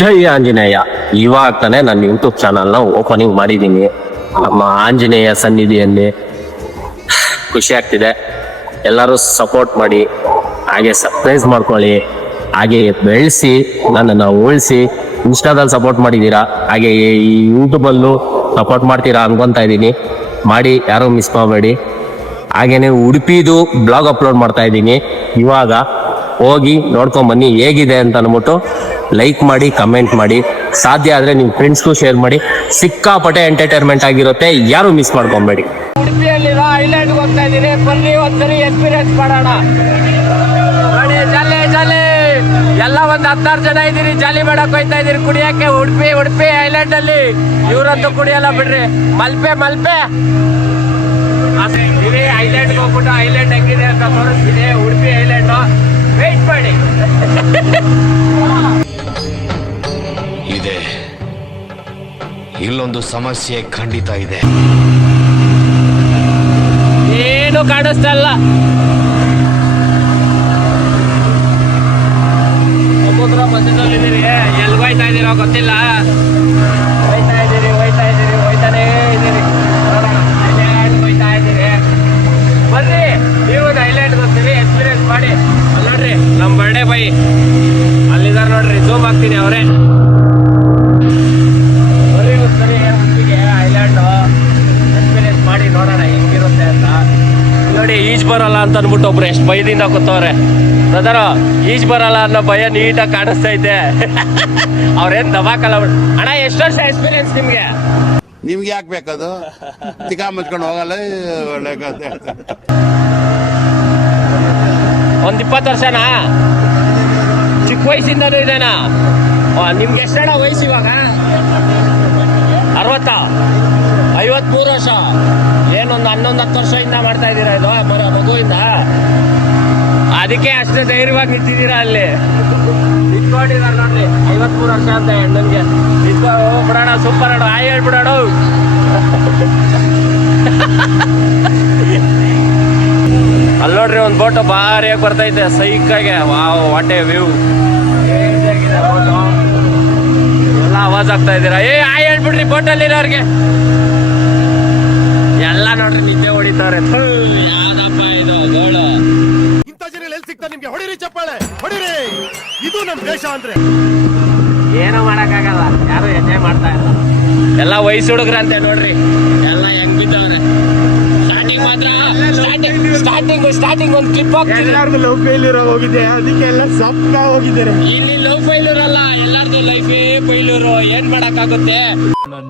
ಜೈ ಆಂಜನೇಯ. ಇವಾಗ ತಾನೇ ನನ್ನ ಯೂಟ್ಯೂಬ್ ಚಾನಲ್ನ ಓಪನಿಂಗ್ ಮಾಡಿದ್ದೀನಿ. ನಮ್ಮ ಆಂಜನೇಯ ಸನ್ನಿಧಿಯಲ್ಲಿ ಖುಷಿ ಆಗ್ತಿದೆ. ಎಲ್ಲರೂ ಸಪೋರ್ಟ್ ಮಾಡಿ, ಹಾಗೆ ಸಬ್ಸ್ಕ್ರೈಬ್ ಮಾಡ್ಕೊಳ್ಳಿ, ಹಾಗೆ ಬೆಳೆಸಿ ನನ್ನನ್ನು ಉಳಿಸಿ. ಇನ್ಸ್ಟಾದಲ್ಲಿ ಸಪೋರ್ಟ್ ಮಾಡಿದ್ದೀರಾ, ಹಾಗೆ ಈ ಯೂಟ್ಯೂಬಲ್ಲೂ ಸಪೋರ್ಟ್ ಮಾಡ್ತೀರಾ ಅನ್ಕೊತಾ ಇದ್ದೀನಿ. ಮಾಡಿ, ಯಾರೂ ಮಿಸ್ ಮಾಡಬೇಡಿ. ಹಾಗೇನೆ ಉಡುಪಿದು ಬ್ಲಾಗ್ ಅಪ್ಲೋಡ್ ಮಾಡ್ತಾ ಇದ್ದೀನಿ. ಇವಾಗ ಹೋಗಿ ನೋಡ್ಕೊಂಬನ್ನಿ ಹೇಗಿದೆ ಅಂತ ಅಂದ್ಬಿಟ್ಟು ಲೈಕ್ ಮಾಡಿ, ಕಮೆಂಟ್ ಮಾಡಿ, ಸಾಧ್ಯ ಆದರೆ ನಿಮ್ಮ ಫ್ರೆಂಡ್ಸ್ಗೂ ಶೇರ್ ಮಾಡಿ. ಸಿಕ್ಕಾಪಟ್ಟೆ ಎಂಟರ್ಟೈನ್ಮೆಂಟ್ ಆಗಿರುತ್ತೆ, ಯಾರು ಮಿಸ್ ಮಾಡ್ಕೊಬೇಡಿ. ಉಡುಪಿಯಲ್ಲಿರೋ ಐಲ್ಯಾಂಡ್ಗೆ ಹೋಗ್ತಾ ಇದ್ದೀನಿ. ಬನ್ನಿ ಒಂದ್ಸರಿ ಎಕ್ಸ್ಪೀರಿಯನ್ಸ್ ಮಾಡೋಣ. ನೋಡಿ, ಜಾಲಿ ಎಲ್ಲ ಒಂದು 16 ಜನ ಇದ್ದೀರಿ. ಜಾಲಿ ಮಾಡಕ್ ಹೋಗ್ತಾ ಇದೀರಿ ಕುಡಿಯಕ್ಕೆ ಉಡುಪಿ ಐಲ್ಯಾಂಡ್ ಅಲ್ಲಿ. ಇವ್ರಂತೂ ಕುಡಿಯಲ್ಲ ಬಿಡ್ರಿ. ಮಲ್ಪೆ ಐಲ್ಯಾಂಡ್ಗೆ ಹೋಗ್ಬಿಟ್ಟು ಐಲ್ಯಾಂಡ್ ಹೆಂಗಿದೆ ಅಂತ ತೋರಿಸ್ತೀನಿ. ಉಡುಪಿ ಐಲ್ಯಾಂಡ್ ವೇಟ್ ಮಾಡಿ. ಇದೆ, ಇಲ್ಲೊಂದು ಸಮಸ್ಯೆ ಖಂಡಿತ ಇದೆ. ಏನು ಕಾಣಿಸ್ತಲ್ಲ. ಸಮುದ್ರ ಮಧ್ಯದಲ್ಲಿದ್ದೀರಿ. ಎಲ್ಲಿ ಹೋಯ್ತಾ ಇದ್ದೀರೋ ಗೊತ್ತಿಲ್ಲ. ಹೋಯ್ತಾನೆ ಇದ್ದೀರಿ. ಹೋಯ್ತಾ ಇದ್ದೀರಿ. ಬರ್ರಿ, ನೀವು ಐಲ್ಯಾಂಡ್ ಗೊತ್ತೀರಿ, ಎಕ್ಸ್ಪೀರಿಯನ್ಸ್ ಮಾಡಿ. ಅಲ್ಲಿ ನೋಡ್ರಿ, ನಮ್ಮ ಬರ್ಡೇ ಬಾಯಿ ಅಲ್ಲಿದ್ದಾರೆ ನೋಡ್ರಿ. ಝೂಮ್ ಆಗ್ತೀನಿ ಅವರೇ. ಬರ್ರಿ ಒಂದ್ಸರಿ ಉಡುಪಿಗೆ ಐಲ್ಯಾಂಡು ಎಕ್ಸ್ಪೀರಿಯನ್ಸ್ ಮಾಡಿ ನೋಡೋಣ ಹೆಂಗಿರುತ್ತೆ ಅಂತ. ನೋಡಿ, ಈಜ್ ಬರಲ್ಲ ಅಂತ ಅಂದ್ಬಿಟ್ಟು ಒಬ್ರು ಎಷ್ಟು ಭಯದಿಂದ ಕೂತವ್ರೆ. ಬ್ರದರ್, ಈಜ್ ಬರಲ್ಲ ಅನ್ನೋ ಭಯ ನೀಟಾಗಿ ಕಾಣಿಸ್ತೈತೆ. ಅವ್ರೇನ್ ದಬಾಕಲ್ಲ. ಅಣ್ಣ, ಎಷ್ಟು ವರ್ಷ ಎಕ್ಸ್ಪೀರಿಯನ್ಸ್ ನಿಮ್ಗೆ? ನಿಮ್ಗೆ ಯಾಕೆ ಬೇಕದು? ತಿಕಾ ಮುಚ್ಕೊಂಡು ಹೋಗಲ್ಲ. ಒಳ್ಳೆ ಕಥೆ. ಒಂದ್ 20 ವರ್ಷನಾ? ಚಿಕ್ಕ ವಯಸ್ಸಿಂದನೂ ಇದೇನಾ? ನಿಮ್ಗೆ ಎಷ್ಟಣ್ಣ ವಯಸ್ಸು ಇವಾಗ? 60? 53 ವರ್ಷ. ಏನೊಂದು 11-10 ವರ್ಷದಿಂದ ಮಾಡ್ತಾ ಇದ್ದೀರಾ ಇದು ಮಗುವಿಂದ? ಅದಕ್ಕೆ ಅಷ್ಟು ಧೈರ್ಯವಾಗಿ ನಿಂತಿದ್ದೀರಾ ಅಲ್ಲಿ. ನಿಂತ್ಕೊಂಡಿದ್ದಾರೆ ನೋಡ್ರಿ. 53 ವರ್ಷ ಅಂತ ಹೆಣ್ಣನ್ಗೆ ಬಿಡೋಣ. ಸೂಪರ್ ಅಣ್ಣ, ಆಯ್ ಹೇಳ್ಬಿಡೋಣ. ಅಲ್ಲಿ ನೋಡ್ರಿ, ಒಂದು ಬೋಟ್ ಭಾರಿಯಾಗಿ ಬರ್ತೈತೆ ಸೈಕಾಗೆ. Wow, what a view. ಎಲ್ಲ ಆವಾಜ್ ಆಗ್ತಾ ಇದ್ದೀರಾ? ಆಯ್ ಹೇಳ್ಬಿಡ್ರಿ ಬೋಟಲ್ಲಿರೋರ್ಗೆ. ಎಲ್ಲ ನೋಡ್ರಿ ನಿದ್ದೆ ಹೊಡಿತಾರೆ. ಯಾರಪ್ಪ ಇದು ಗೋಳು? ಇಂಥ ಜನ ಎಲ್ಲಿ ಸಿಗ್ತಾರೆ ನಿಮ್ಗೆ? ಹೊಡಿರಿ ಚಪ್ಪಾಳೆ, ಹೊಡಿರಿ. ಇದು ನಮ್ ದೇಶ ಅಂದ್ರೆ. ಏನೋ ಮಾಡಕ್ಕಾಗಲ್ಲ, ಯಾರು ಎಂಜಾಯ್ ಮಾಡ್ತಾ ಇಲ್ಲ. ಎಲ್ಲ ವಯಸ್ಸು ಹುಡುಗ್ರಂತೆ ನೋಡ್ರಿ. ಎಲ್ಲ ಹೆಂಗ್ ಬಿದ್ದವ್ರೆ. ಸ್ಟಾರ್ಟಿಂಗ್ ಒಂದು ಕ್ಲಿಪ್ ಹೋಗ್ತಿದೆ. ಎಲ್ಲಾರ್ದು ಲವ್ ಫೇಲ್ಯೂರ್ ಹೋಗಿದೆ, ಅದಕ್ಕೆಲ್ಲ ಸಪ್ಪ ಹೋಗಿದ್ದಾರೆ. ಇಲ್ಲಿ ಲವ್ ಫೈಲ್ಯೂರ್ ಅಲ್ಲ, ಎಲ್ಲಾರ್ದು ಲೈಫೇ ಫೈಲ್ಯೂರು. ಏನ್ ಮಾಡಕ್ಕಾಗುತ್ತೆ?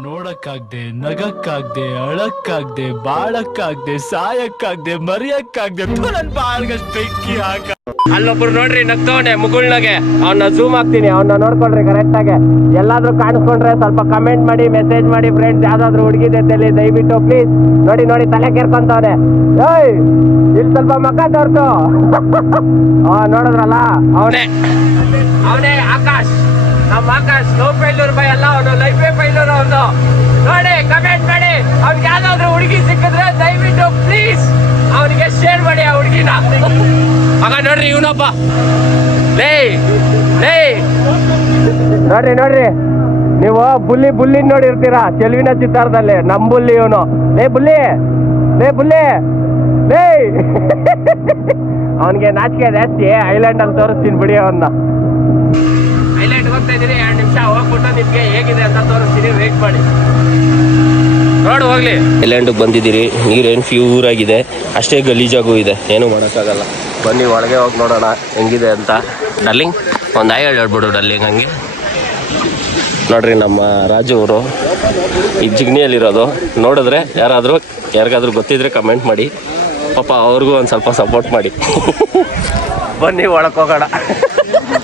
ನೋಡಕ್ಕಾಗ್ದೆ, ನಗಕ್ಕಾಗ್ದೆ, ಅಳಕ್ಕಾಗ್ದೆ, ಬಾಳಕ್ಕಾಗ್ದೆ, ಸಾಯಕ್ಕಾಗ್ದೆ, ಮರಿಯಕ್ಕಾಗ್ದೆ. ನನ್ ಬಾಳ್ಗಷ್ಟು ಬೆಂಕಿ ಹಾಕ. ಅಲ್ಲೊಬ್ರು ನೋಡ್ರಿ ನಗ್ತವನೆ ಮುಗುಳ್ನಾಗೆ. ಅವನ್ನ ಝೂಮ್ ಆಗ್ತೀನಿ, ಅವನ್ನ ನೋಡ್ಕೊಳ್ರಿ ಕರೆಕ್ಟ್ ಆಗಿ. ಎಲ್ಲಾದ್ರೂ ಕಾಣಿಸ್ಕೊಂಡ್ರೆ ಸ್ವಲ್ಪ ಕಮೆಂಟ್ ಮಾಡಿ, ಮೆಸೇಜ್ ಮಾಡಿ. ಫ್ರೆಂಡ್ಸ್, ಯಾವ್ದಾದ್ರು ಹುಡುಗಿದೆ ದಯವಿಟ್ಟು ಪ್ಲೀಸ್. ನೋಡಿ ತಲೆ ಕೇರ್ಕೊಂತವನೆ. ಏಯ್, ಇಲ್ಲಿ ಸ್ವಲ್ಪ ಮಕ್ಕ ತೋರ್ಸು. ನೋಡಿದ್ರಲ್ಲ, ಅವನೇ ಆಕಾಶ್. ನಮ್ಮ ಆಕಾಶ್ ಲವ್ ಫೈಲ್ಯೂರ್ ಬೈ ಅಲ್ಲ, ಅವನು ಲೈಫೇ ಫೈಲ್ಯೂರ್ ಅವನು. ನೋಡಿ, ಕಮೆಂಟ್ ಮಾಡಿ. ಅವ್ನಿಗೆ ಯಾವ್ದಾದ್ರು ಹುಡುಗಿ ಸಿಕ್ಕಿದ್ರೆ ದಯವಿಟ್ಟು ಪ್ಲೀಸ್ ಅವನಿಗೆ ಶೇರ್ ಮಾಡಿ ಆ ಹುಡುಗಿನ. ಆಗ ನೋಡ್ರಿ, ಇವನೊಬ್ಬ. ನೋಡ್ರಿ, ನೀವು ಬುಲ್ಲಿ ನೋಡಿರ್ತೀರಾ ಚೆಲುವಿನ ಚಿತ್ತಾರದಲ್ಲಿ. ನಮ್ ಬುಲ್ಲಿ ಇವನು. ಬುಲ್ಲಿ. ಅವನಿಗೆ ನಾಚಿಕೆ ಜಾಸ್ತಿ. ಐಲ್ಯಾಂಡ್ ಅಲ್ಲಿ ತೋರಿಸ್ತೀನಿ ಬಿಡಿ ಅವನ್ನ. ಐಲ್ಯಾಂಡ್ ಹೋಗ್ತಾ ಇದೀನಿ, 2 ನಿಮಿಷ ಹೋಗ್ಬಿಟ್ಟು ನಿಮ್ಗೆ ಹೇಗಿದೆ ಅಂತ ತೋರಿಸ್ತೀನಿ. ವೇಟ್ ಮಾಡಿ. ನೋಡು ಹೋಗ್ಲಿ. ಐಲ್ಯಾಂಡಿಗೆ ಬಂದಿದ್ದೀರಿ. ನೀರೇನು ಪ್ಯೂರ್ ಆಗಿದೆ, ಅಷ್ಟೇ ಗಲೀಜಾಗೂ ಇದೆ. ಏನು ಮಾಡೋಕ್ಕಾಗಲ್ಲ. ಬನ್ನಿ ಒಳಗೆ ಹೋಗಿ ನೋಡೋಣ ಹೆಂಗಿದೆ ಅಂತ. ಡರ್ಲಿಂಗ್, ಒಂದು ಆಯ್ ಹೇಳ್ಬಿಡು ಡರ್ಲಿಂಗ್. ಹಂಗೆ ನೋಡ್ರಿ, ನಮ್ಮ ರಾಜು ಅವರು ಈ ಜಿಗ್ನಿಯಲ್ಲಿರೋದು. ನೋಡಿದ್ರೆ ಯಾರಿಗಾದ್ರೂ ಗೊತ್ತಿದ್ರೆ ಕಮೆಂಟ್ ಮಾಡಿ. ಪಾಪ ಅವ್ರಿಗೂ ಒಂದು ಸ್ವಲ್ಪ ಸಪೋರ್ಟ್ ಮಾಡಿ. ಬನ್ನಿ ಒಳಕ್ಕೆ ಹೋಗೋಣ.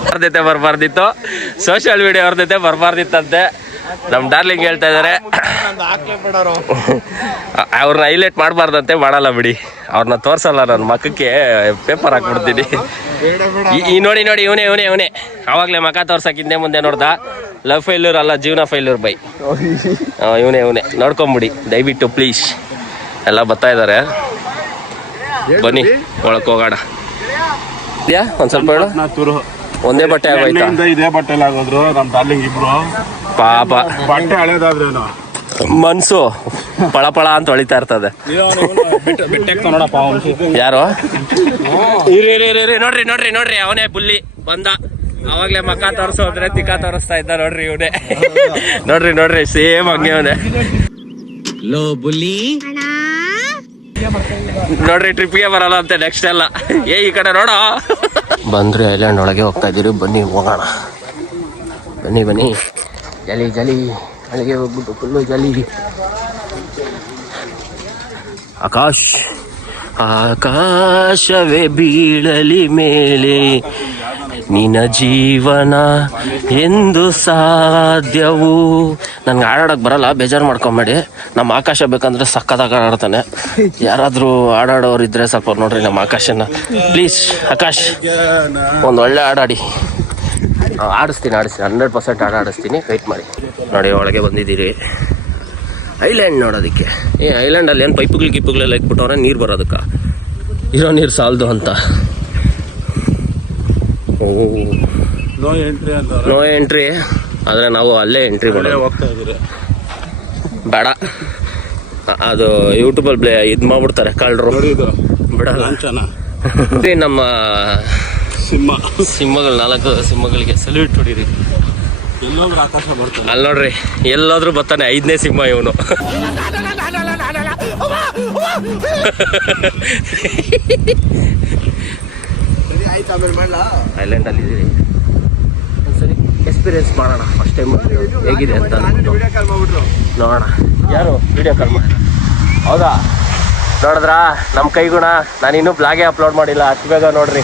ಅವ್ರದೈತೆ ಬರಬಾರ್ದಿತ್ತು, ಸೋಷಿಯಲ್ ಮೀಡಿಯಾ ಅವ್ರದೈತೆ ಬರಬಾರ್ದಿತ್ತಂತೆ. ನಮ್ಮ ಡಾರ್ಲಿಂಗ್ ಹೇಳ್ತಾ ಇದ್ದಾರೆ ಅವ್ರನ್ನ ಹೈಲೈಟ್ ಮಾಡಬಾರ್ದಂತೆ. ಮಾಡಲ್ಲ ಬಿಡಿ, ಅವ್ರನ್ನ ತೋರ್ಸಲ್ಲ. ನನ್ನ ಮಕ್ಕಕ್ಕೆ ಪೇಪರ್ ಹಾಕ್ಬಿಡ್ತೀನಿ. ಈ ನೋಡಿ ಇವನೇ ಆವಾಗಲೇ ಮಕ ತೋರ್ಸಕ್ಕೆ ಹಿಂದೆ ಮುಂದೆ ನೋಡ್ದ. ಲವ್ ಫೈಲ್ಯೂರ್ ಅಲ್ಲ, ಜೀವನ ಫೈಲ್ಯೂರ್ ಬೈ. ಇವನೇ ನೋಡ್ಕೊಂಬಿಡಿ ದಯವಿಟ್ಟು ಪ್ಲೀಸ್. ಎಲ್ಲ ಬರ್ತಾ ಇದ್ದಾರೆ. ಬನ್ನಿ ಒಳಕ್ಕೆ ಹೋಗೋಣ. ಒಂದು ಸ್ವಲ್ಪ ಹೇಳು. ಒಂದೇ ಬಟ್ಟೆ ಆಗೋಯ್ತಾ? ಇದೇ ಬಟ್ಟೆಲಿ ಆಗೋದ್ರು ನಮ್ ಡಾರ್ಲಿಂಗ್ ಇಬ್ರು. ಪಾಪ ಬಟ್ಟೆ ಹಳೇದಾದ್ರೇನು ಮನ್ಸು ಪಳ ಪಳ ಅಂತ ಹೊಳಿತಾ ಇರ್ತದೆ. ಯಾರು? ನೋಡ್ರಿ ನೋಡ್ರಿ ನೋಡ್ರಿ, ಅವನೇ ಬುಲ್ಲಿ ಬಂದ. ಅವಾಗ್ಲೇ ಮಕ್ಕ ತೋರಿಸೋದ್ರೆ ತಿಕ್ಕ ತೋರಿಸ್ತಾ ಇದ್ದ ನೋಡ್ರಿ ಇವನೇ. ನೋಡ್ರಿ ನೋಡ್ರಿ ಸೇಮ್ ಹಂಗೆ ಅವನೇ. ಲೋ ಬುಲಿ ನೋಡ್ರಿ ಟ್ರಿಪ್ಗೆ ಬರಲ್ಲ ಅಂತೆ ನೆಕ್ಸ್ಟ್ ಎಲ್ಲ. ಈ ಕಡೆ ನೋಡೋ. ಬಂದ್ರಿ ಐಲ್ಯಾಂಡ್ ಒಳಗೆ ಹೋಗ್ತಾ ಇದೀರಿ, ಬನ್ನಿ ಹೋಗೋಣ. ಬನ್ನಿ ಬನ್ನಿ, ಜಲಿ ಜಲಿ ಒಳಗೆ ಹೋಗ್ಬಿಟ್ಟು ಫುಲ್ಲು ಜಲಿ. ಆಕಾಶವೇ ಬೀಳಲಿ ಮೇಲೆ ನಿನ್ನ ಜೀವನ ಎಂದು ಸಾಧ್ಯವು. ನನ್ಗೆ ಆಡಾಡಕ್ ಬರಲ್ಲ, ಬೇಜಾರು ಮಾಡ್ಕೊಂಬೇಡಿ. ನಮ್ಮ ಆಕಾಶ ಬೇಕಂದ್ರೆ ಸಕ್ಕತ್ತಾಗ ಆಡ್ತಾನೆ. ಯಾರಾದರೂ ಆಡಾಡೋರು ಇದ್ರೆ ಸ್ವಲ್ಪ ನೋಡ್ರಿ ನಮ್ಮ ಆಕಾಶನ ಪ್ಲೀಸ್. ಆಕಾಶ್ ಒಂದು ಒಳ್ಳೆ ಆಡಾಡಿ. ಆಡಿಸ್ತೀನಿ 100% ಆಡಿಸ್ತೀನಿ, ವೆಯ್ಟ್ ಮಾಡಿ. ನೋಡಿ ಒಳಗೆ ಬಂದಿದ್ದೀರಿ ಐಲ್ಯಾಂಡ್ ನೋಡೋದಕ್ಕೆ. ಐಲ್ಯಾಂಡಲ್ಲಿ ಏನು ಗಿಪ್ಪುಗಳೆಲ್ಲ ಇಕ್ಬಿಟ್ಟವ್ರೆ ನೀರು ಬರೋದಕ್ಕೆ. ಇರೋ ನೀರು ಸಾಲದು ಅಂತ. ನೋ ಎಂಟ್ರಿ ಆದರೆ ನಾವು ಅಲ್ಲೇ ಎಂಟ್ರಿ ಮಾಡೋದು. ಬೇಡ, ಅದು ಯೂಟ್ಯೂಬಲ್ಲಿ ಇದು ಮಾಡ್ಬಿಡ್ತಾರೆ ಕಳ್ಳರು, ಬಿಡಲ್ಲ. ನಮ್ಮ ಸಿಂಹಗಳು 4 ಸಿಂಹಗಳಿಗೆ ಸಲ್ಯೂಟ್ ಹೊಡೀರಿ. ಅಲ್ಲಿ ನೋಡ್ರಿ ಎಲ್ಲಾದ್ರೂ ಬರ್ತಾನೆ 5ನೇ ಸಿಂಹ ಇವನು. ಐಲ್ಯಾಂಡ್ ಅಲ್ಲಿ ಇದೀರಿ, ಒಂದ್ಸರಿ ಎಕ್ಸ್ಪೀರಿಯನ್ಸ್ ಮಾಡೋಣ. ಫಸ್ಟ್ ಟೈಮ್ ಹೇಗಿದೆ ಅಂತ ನೋಡೋಣ. ಯಾರು ವಿಡಿಯೋ ಕಾಲ್ ಮಾಡೋಣ? ಹೌದಾ, ನೋಡಿದ್ರಾ ನಮ್ಮ ಕೈಗುಣ. ನಾನಿನ್ನೂ ಬ್ಲಾಗೇ ಅಪ್ಲೋಡ್ ಮಾಡಿಲ್ಲ, ಅಷ್ಟು ಬೇಗ ನೋಡ್ರಿ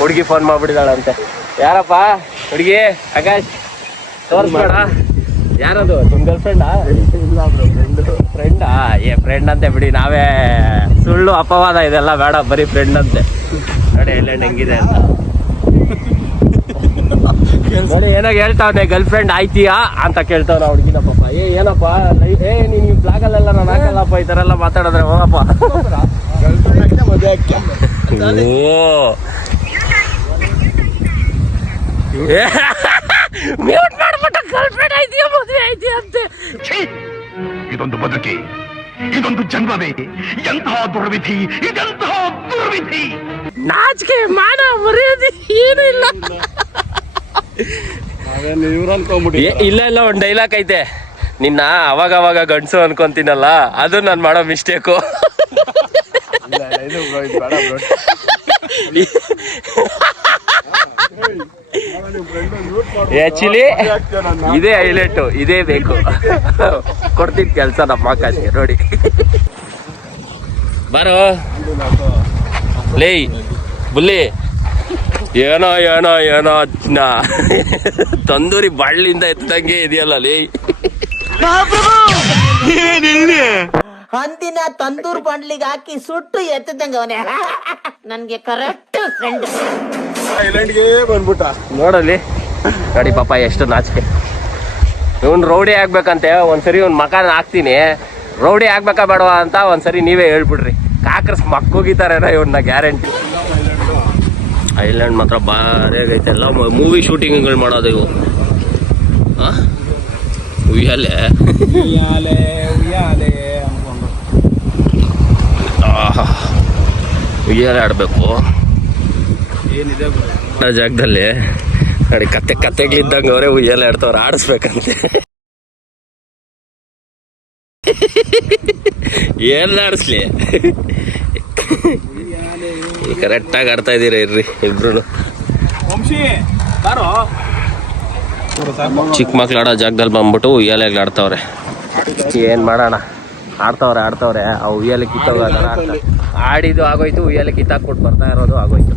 ಹುಡುಗಿ ಫೋನ್ ಮಾಡ್ಬಿಟ್ಟಿದ್ದಾಳಂತೆ. ಯಾರಪ್ಪ ಹುಡುಗಿ? ಆಕಾಶ್ ತೋರಿಸ್ಬೇಡ. ಯಾರದು ನಿಮ್ಮ ಗರ್ಲ್ ಫ್ರೆಂಡಾ? ಫ್ರೆಂಡಾ? ಫ್ರೆಂಡ್ ಅಂತೆ ಬಿಡಿ, ನಾವೇ ಸುಳ್ಳು ಅಪವಾದ ಇದೆಲ್ಲ ಬೇಡ, ಬರೀ ಫ್ರೆಂಡ್ ಅಂತೆ. ನೋಡಿ ಐಲ್ಯಾಂಡ್ ಹೆಂಗಿದೆ ಅಂತ ನೋಡಿ. ಏನೋ ಹೇಳ್ತಾವನೆ, ಗರ್ಲ್ ಫ್ರೆಂಡ್ ಆಯ್ತೀಯಾ ಅಂತ ಕೇಳ್ತಾವ ನಾ ಹುಡುಗಿನ. ಪಾಪ ಏನಪ್ಪ ನೀನು ಬ್ಲಾಗಲ್ಲೆಲ್ಲ ನಾನು ಹಾಕಲ್ಲಪ್ಪ, ಈ ಥರ ಎಲ್ಲ ಮಾತಾಡಿದ್ರೆ ಹೋಗಪ್ಪ. ಮ್ಯೂಟ್ ಮಾಡ್ಬಿಟ್ಟು ಗರ್ಲ್ ಫ್ರೆಂಡ್ ಆಯ್ತೀಯಾ ಮದುವೆ ಆಯ್ತೀಯಾ ಅಂತೆ. ಇದೊಂದು ಬದುಕಿ, ಇದೊಂದು ಜನ್ಮವೇ, ಎಂತಹ ದುರ್ವಿಧಿ, ಇದೆಂತಹ ದುರ್ವಿಧಿ. ನಾಚಿಕೆ ಮಾನ ಮರ್ಯಾದೆ ಏನು ಇಲ್ಲ. ಇಲ್ಲ ಇಲ್ಲ, ಒಂದು ಡೈಲಾಗ್ ಐತೆ, ನಿನ್ನ ಅವಾಗ ಗಂಡಸು ಅನ್ಕೊಂತೀನಲ್ಲ, ಅದು ನಾನು ಮಾಡೋ ಮಿಸ್ಟೇಕು. ಆಕ್ಚುಲಿ ಇದೇ ಹೈಲೈಟು, ಇದೇ ಬೇಕು. ಕೊಡ್ತೀನಿ ಕೆಲಸ ನಮ್ಮ ಆಕಾಶಿಗೆ. ನೋಡಿ ಬಾರೋ ಲೇ ಬುಲ್ಲಿ. ಏನೋ ಏನೋ ಏನೋ ತಂದೂರಿ ಬಾಳ್ಲಿಂದ ಎತ್ತಂಗೆ ಇದೆಯಲ್ಲ ಲೇ. ಹಂದಿನ ತಂದೂರ್ ಬಾಂಡ್ಲಿಗೆ ಹಾಕಿ ಸುಟ್ಟು ಎತ್ತದಂಗ ಅವನೇ. ನನ್ಗೆ ಕರೆಕ್ಟ್ ಫ್ರೆಂಡ್. ಬಂದ್ಬಿಟ್ಟ ನೋಡಲಿ. ನೋಡಿ ಪಾಪ ಎಷ್ಟು ನಾಚಿಕೆ. ಇವನ್ ರೌಡಿ ಆಗ್ಬೇಕಂತೆ. ಒಂದ್ಸರಿ ಇವ್ನ ಮಕಾನ ಹಾಕ್ತೀನಿ, ರೌಡಿ ಆಗ್ಬೇಕಾ ಬೇಡವಾ ಅಂತ ಒಂದ್ಸರಿ ನೀವೇ ಹೇಳ್ಬಿಡ್ರಿ. ಕಾಕ್ರಸ್ ಮಕ್ಕೋಗಿತಾರೇನೋ ಇವನ್ನ ಗ್ಯಾರಂಟಿ. ಐಲ್ಯಾಂಡ್ ಮಾತ್ರ ಭಾರಿ ಆಗೈತೆ. ಎಲ್ಲ ಮೂವಿ ಶೂಟಿಂಗ್ಗಳು ಮಾಡೋದು ಇವು. ಉಯ್ಯಾಲೆ ಉಯ್ಯಾಲೆ ಆಡಬೇಕು ಜಾಗದಲ್ಲಿ. ನೋಡಿ ಕತೆಗಳಿದ್ದಂಗೆ ಅವರೇ ಉಯ್ಯಾಲೆ ಆಡ್ತವ್ರು, ಆಡಿಸ್ಬೇಕಂತೆ. ಏನ್ ಆಡಿಸ್ಲಿ, ಕರೆಕ್ಟಾಗಿ ಆಡ್ತಾ ಇದ್ದೀರಾ ಇರ್ರಿ ಇಬ್ರು. ಚಿಕ್ಕ ಮಕ್ಳು ಆಡೋ ಜಾಗದಲ್ಲಿ ಬಂದ್ಬಿಟ್ಟು ಉಯ್ಯಾಲೆಗಳು ಆಡ್ತವ್ರೆ. ಏನ್ ಮಾಡೋಣ, ಆಡ್ತವ್ರೆ. ಆ ಉಯ್ಯಾಲೆ ಕಿತ್ತೋಗೋದಲ್ಲ, ಆಡಿದ್ದು ಆಗೋಯ್ತು, ಉಯ್ಯಾಲೆ ಕಿತ್ತಾಕ್ಬಿಟ್ಟು ಬರ್ತಾ ಇರೋದು ಆಗೋಯ್ತು.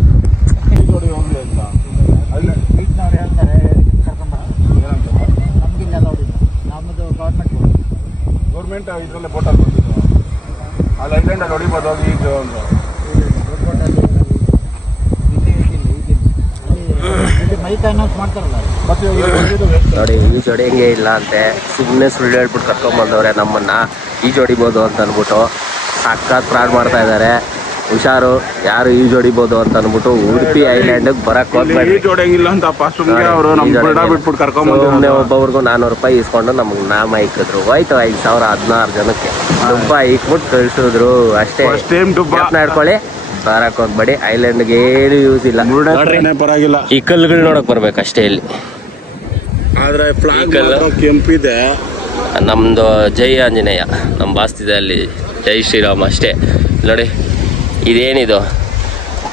ಗೌರ್ಮೆಂಟ್ ಇದರಲ್ಲೇ ಬೋಟಲ್ಲಿ ಬಂದಿದ್ದು ಅಲ್ಲಿ ಐಲ್ಯಾಂಡಲ್ಲಿ ಹೊಡಿಬೋದು. ಈಗ ನೋಡಿ ಈ ಜೋಡಿ ಹೆಂಗೆ ಇಲ್ಲ ಅಂತೆ, ಸುಮ್ಮನೆ ಸುಳ್ಳು ಹೇಳ್ಬಿಟ್ಟು ಕರ್ಕೊಂಬಂದವ್ರೆ ನಮ್ಮನ್ನ. ಈ ಜೋಡಿಬೋದು ಅಂತ ಅಂದ್ಬಿಟ್ಟು ಸಕ್ಕತ್ ಫ್ರಾಡ್ ಮಾಡ್ತಾ ಇದ್ದಾರೆ. ಹುಷಾರು, ಯಾರು ಈಜು ಹೊಡಿಬೋದು ಅಂತ ಅಂದ್ಬಿಟ್ಟು ಉಡುಪಿ ಐಲ್ಯಾಂಡ್ ಬರಕ್ ಹೋಗ್ಬೇಡಿ. ಹೊಡೆಯಂಗಿಲ್ಲ ಅಂತಪ್ಪ ಸುಮ್ಮನೆ ಅವರು ನಮ್ಮ ಬಿಡ ಬಿಟ್ಬಿಟ್ಟು ಕರ್ಕೊಂಡ್ ಸುಮ್ಮನೆ ಒಬ್ಬೊಬ್ರಿಗೂ 400 ರೂಪಾಯಿ ಇಸ್ಕೊಂಡು ನಮ್ಗೆ ನಾಮ ಇಕ್ಕಿದ್ರು. ಹೋಯ್ತು 5,000 16 ಜನಕ್ಕೆ ದುಬ್ಬ ಇಕ್ಬಿಟ್ಟು ಕಳ್ಸಿದ್ರು ಅಷ್ಟೇ. ಇಟ್ಕೊಳ್ಳಿ, ಬರಕ್ ಹೋಗ್ಬೇಡಿ. ಐಲ್ಯಾಂಡ್ಗೆ ಏನು ಯೂಸ್ ಇಲ್ಲ. ಪರವಾಗಿಲ್ಲ, ಈ ಕಲ್ಲುಗಳು ನೋಡಕ್ ಬರ್ಬೇಕಷ್ಟೇ ಇಲ್ಲಿ. ಆದ್ರೆ ಕೆಂಪಿದೆ. ನಮ್ದು ಜೈ ಆಂಜನೇಯ ನಮ್ಮ ಬಾಸ್ತಿದೆ ಅಲ್ಲಿ, ಜೈ ಶ್ರೀರಾಮ್ ಅಷ್ಟೇ. ನೋಡಿ ಇದೇನಿದು,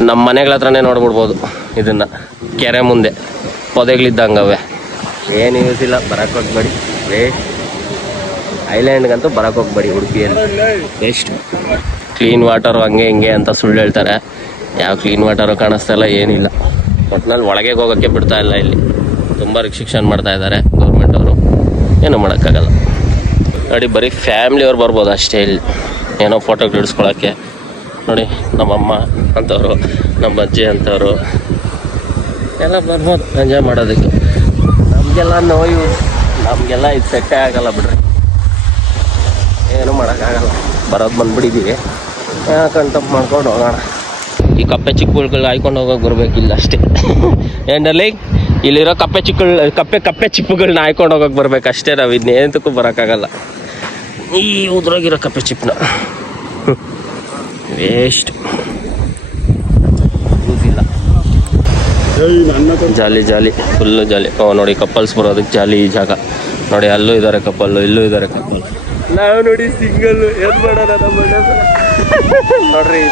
ನಮ್ಮ ಮನೆಗಳ ಹತ್ರನೇ ನೋಡ್ಬಿಡ್ಬೋದು ಇದನ್ನ. ಕೆರೆ ಮುಂದೆ ಪೊದೆಗಳಿದ್ದಂಗವೆ, ಏನು ಯೂಸ್ ಇಲ್ಲ. ಬರಕ್ ಹೋಗ್ಬೇಡಿ, ವೇಸ್ಟ್. ಐಲ್ಯಾಂಡ್ಗಂತೂ ಬರಕ್ ಹೋಗ್ಬೇಡಿ ಉಡುಪಿಯಲ್ಲಿ, ವೇಸ್ಟ್. ಕ್ಲೀನ್ ವಾಟರು ಹಂಗೆ ಹಿಂಗೆ ಅಂತ ಸುಳ್ಳು ಹೇಳ್ತಾರೆ. ಯಾವ ಕ್ಲೀನ್ ವಾಟರು ಕಾಣಿಸ್ತಾ ಇಲ್ಲ, ಏನಿಲ್ಲ. ಒಟ್ಟಿನಲ್ಲಿ ಒಳಗೆ ಹೋಗೋಕ್ಕೆ ಬಿಡ್ತಾ ಇಲ್ಲ ಇಲ್ಲಿ. ತುಂಬ ರಿಸ್ಟ್ರಿಕ್ಷನ್ ಮಾಡ್ತಾ ಇದ್ದಾರೆ ಗೌರ್ಮೆಂಟ್ ಅವರು, ಏನೂ ಮಾಡೋಕ್ಕಾಗಲ್ಲ. ನೋಡಿ ಬರೀ ಫ್ಯಾಮ್ಲಿಯವ್ರು ಬರ್ಬೋದು ಅಷ್ಟೇ ಇಲ್ಲಿ, ಏನೋ ಫೋಟೋ ಹಿಡಿಸ್ಕೊಳಕ್ಕೆ. ನೋಡಿ ನಮ್ಮಮ್ಮ ಅಂಥವ್ರು, ನಮ್ಮ ಅಜ್ಜಿ ಅಂಥವ್ರು ಎಲ್ಲ ಬರ್ಬೋದು ಎಂಜಾಯ್ ಮಾಡೋದಕ್ಕೆ. ನಮಗೆಲ್ಲ ನೋವು, ನಮಗೆಲ್ಲ ಇದು ಸೆಟ್ಟೇ ಆಗಲ್ಲ ಬಿಡ್ರಿ, ಏನೂ ಮಾಡೋಕ್ಕಾಗಲ್ಲ. ಬರೋದು ಬಂದುಬಿಟ್ಟಿದ್ದೀವಿ, ಕಂಟಪ್ ಮಾಡ್ಕೊಂಡು ಹೋಗೋಣ. ಈ ಕಪ್ಪೆ ಚಿಕ್ಕುಗಳು ಹಾಯ್ಕೊಂಡು ಹೋಗೋಕೆ ಬರಬೇಕಿಲ್ಲ ಅಷ್ಟೇ. ಏನಲ್ಲಿ ಇಲ್ಲಿರೋ ಕಪ್ಪೆ ಚಿಪ್ಪುಗಳನ್ನ ಹಾಯ್ಕೊಂಡು ಹೋಗೋಕೆ ಬರ್ಬೇಕಷ್ಟೇ. ನಾವು ಇನ್ನೇನಕ್ಕೂ ಬರೋಕ್ಕಾಗಲ್ಲ. ಈ ಉದ್ರೋಗಿರೋ ಕಪ್ಪೆ ಚಿಪ್ಪನ್ನ ವೇಸ್ಟ್, ಯೂಸಿಲ್ಲ. ಜಾಲಿ ಜಾಲಿ, ಫುಲ್ಲು ಜಾಲಿ. ನೋಡಿ ಕಪ್ಪಲ್ಸ್ ಬರೋದಕ್ಕೆ ಜಾಲಿ ಈ ಜಾಗ. ನೋಡಿ ಅಲ್ಲೂ ಇದ್ದಾರೆ ಕಪ್ಪಲ್ಲು, ಇಲ್ಲೂ ಇದ್ದಾರೆ ಕಪ್ಪಲ್. ನಾವು ನೋಡಿ ಸಿಂಗಲ್ಲು, ಏನು ಮಾಡೋಣ ನಮ್ಮ ನೋಡ್ರಿ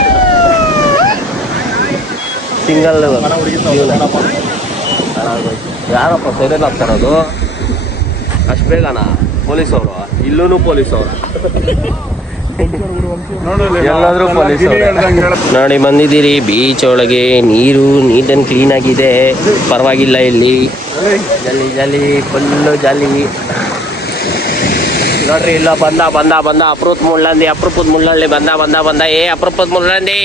ಸಿಂಗಲ್. ಯಾರಪ್ಪ ಸೈಲೆಂಟ್ ಆಗ್ತಾರದು ಅಷ್ಟು ಬೇಗನಾ? ಪೊಲೀಸವರು, ಇಲ್ಲೂ ಪೊಲೀಸವರು, ಎಲ್ಲಾದ್ರೂ ಪೊಲೀಸವರು. ನೋಡಿ ಬಂದಿದ್ದೀರಿ ಬೀಚ್ ಒಳಗೆ. ನೀಟನ್ನು ಕ್ಲೀನ್ ಆಗಿದೆ, ಪರವಾಗಿಲ್ಲ. ಇಲ್ಲಿ ಜಲ್ಲಿ ಜಲ್ಲಿ, ಫುಲ್ಲು ಜಲ್ಲಿ. ನೋಡ್ರಿ ಇಲ್ಲ ಬಂದ ಅಪರೂಪದ ಮುಳ್ಳಂದಿ ಬಂದ. ಏ ಅಪರೂಪದ ಮುಳ್ಳಂದಿ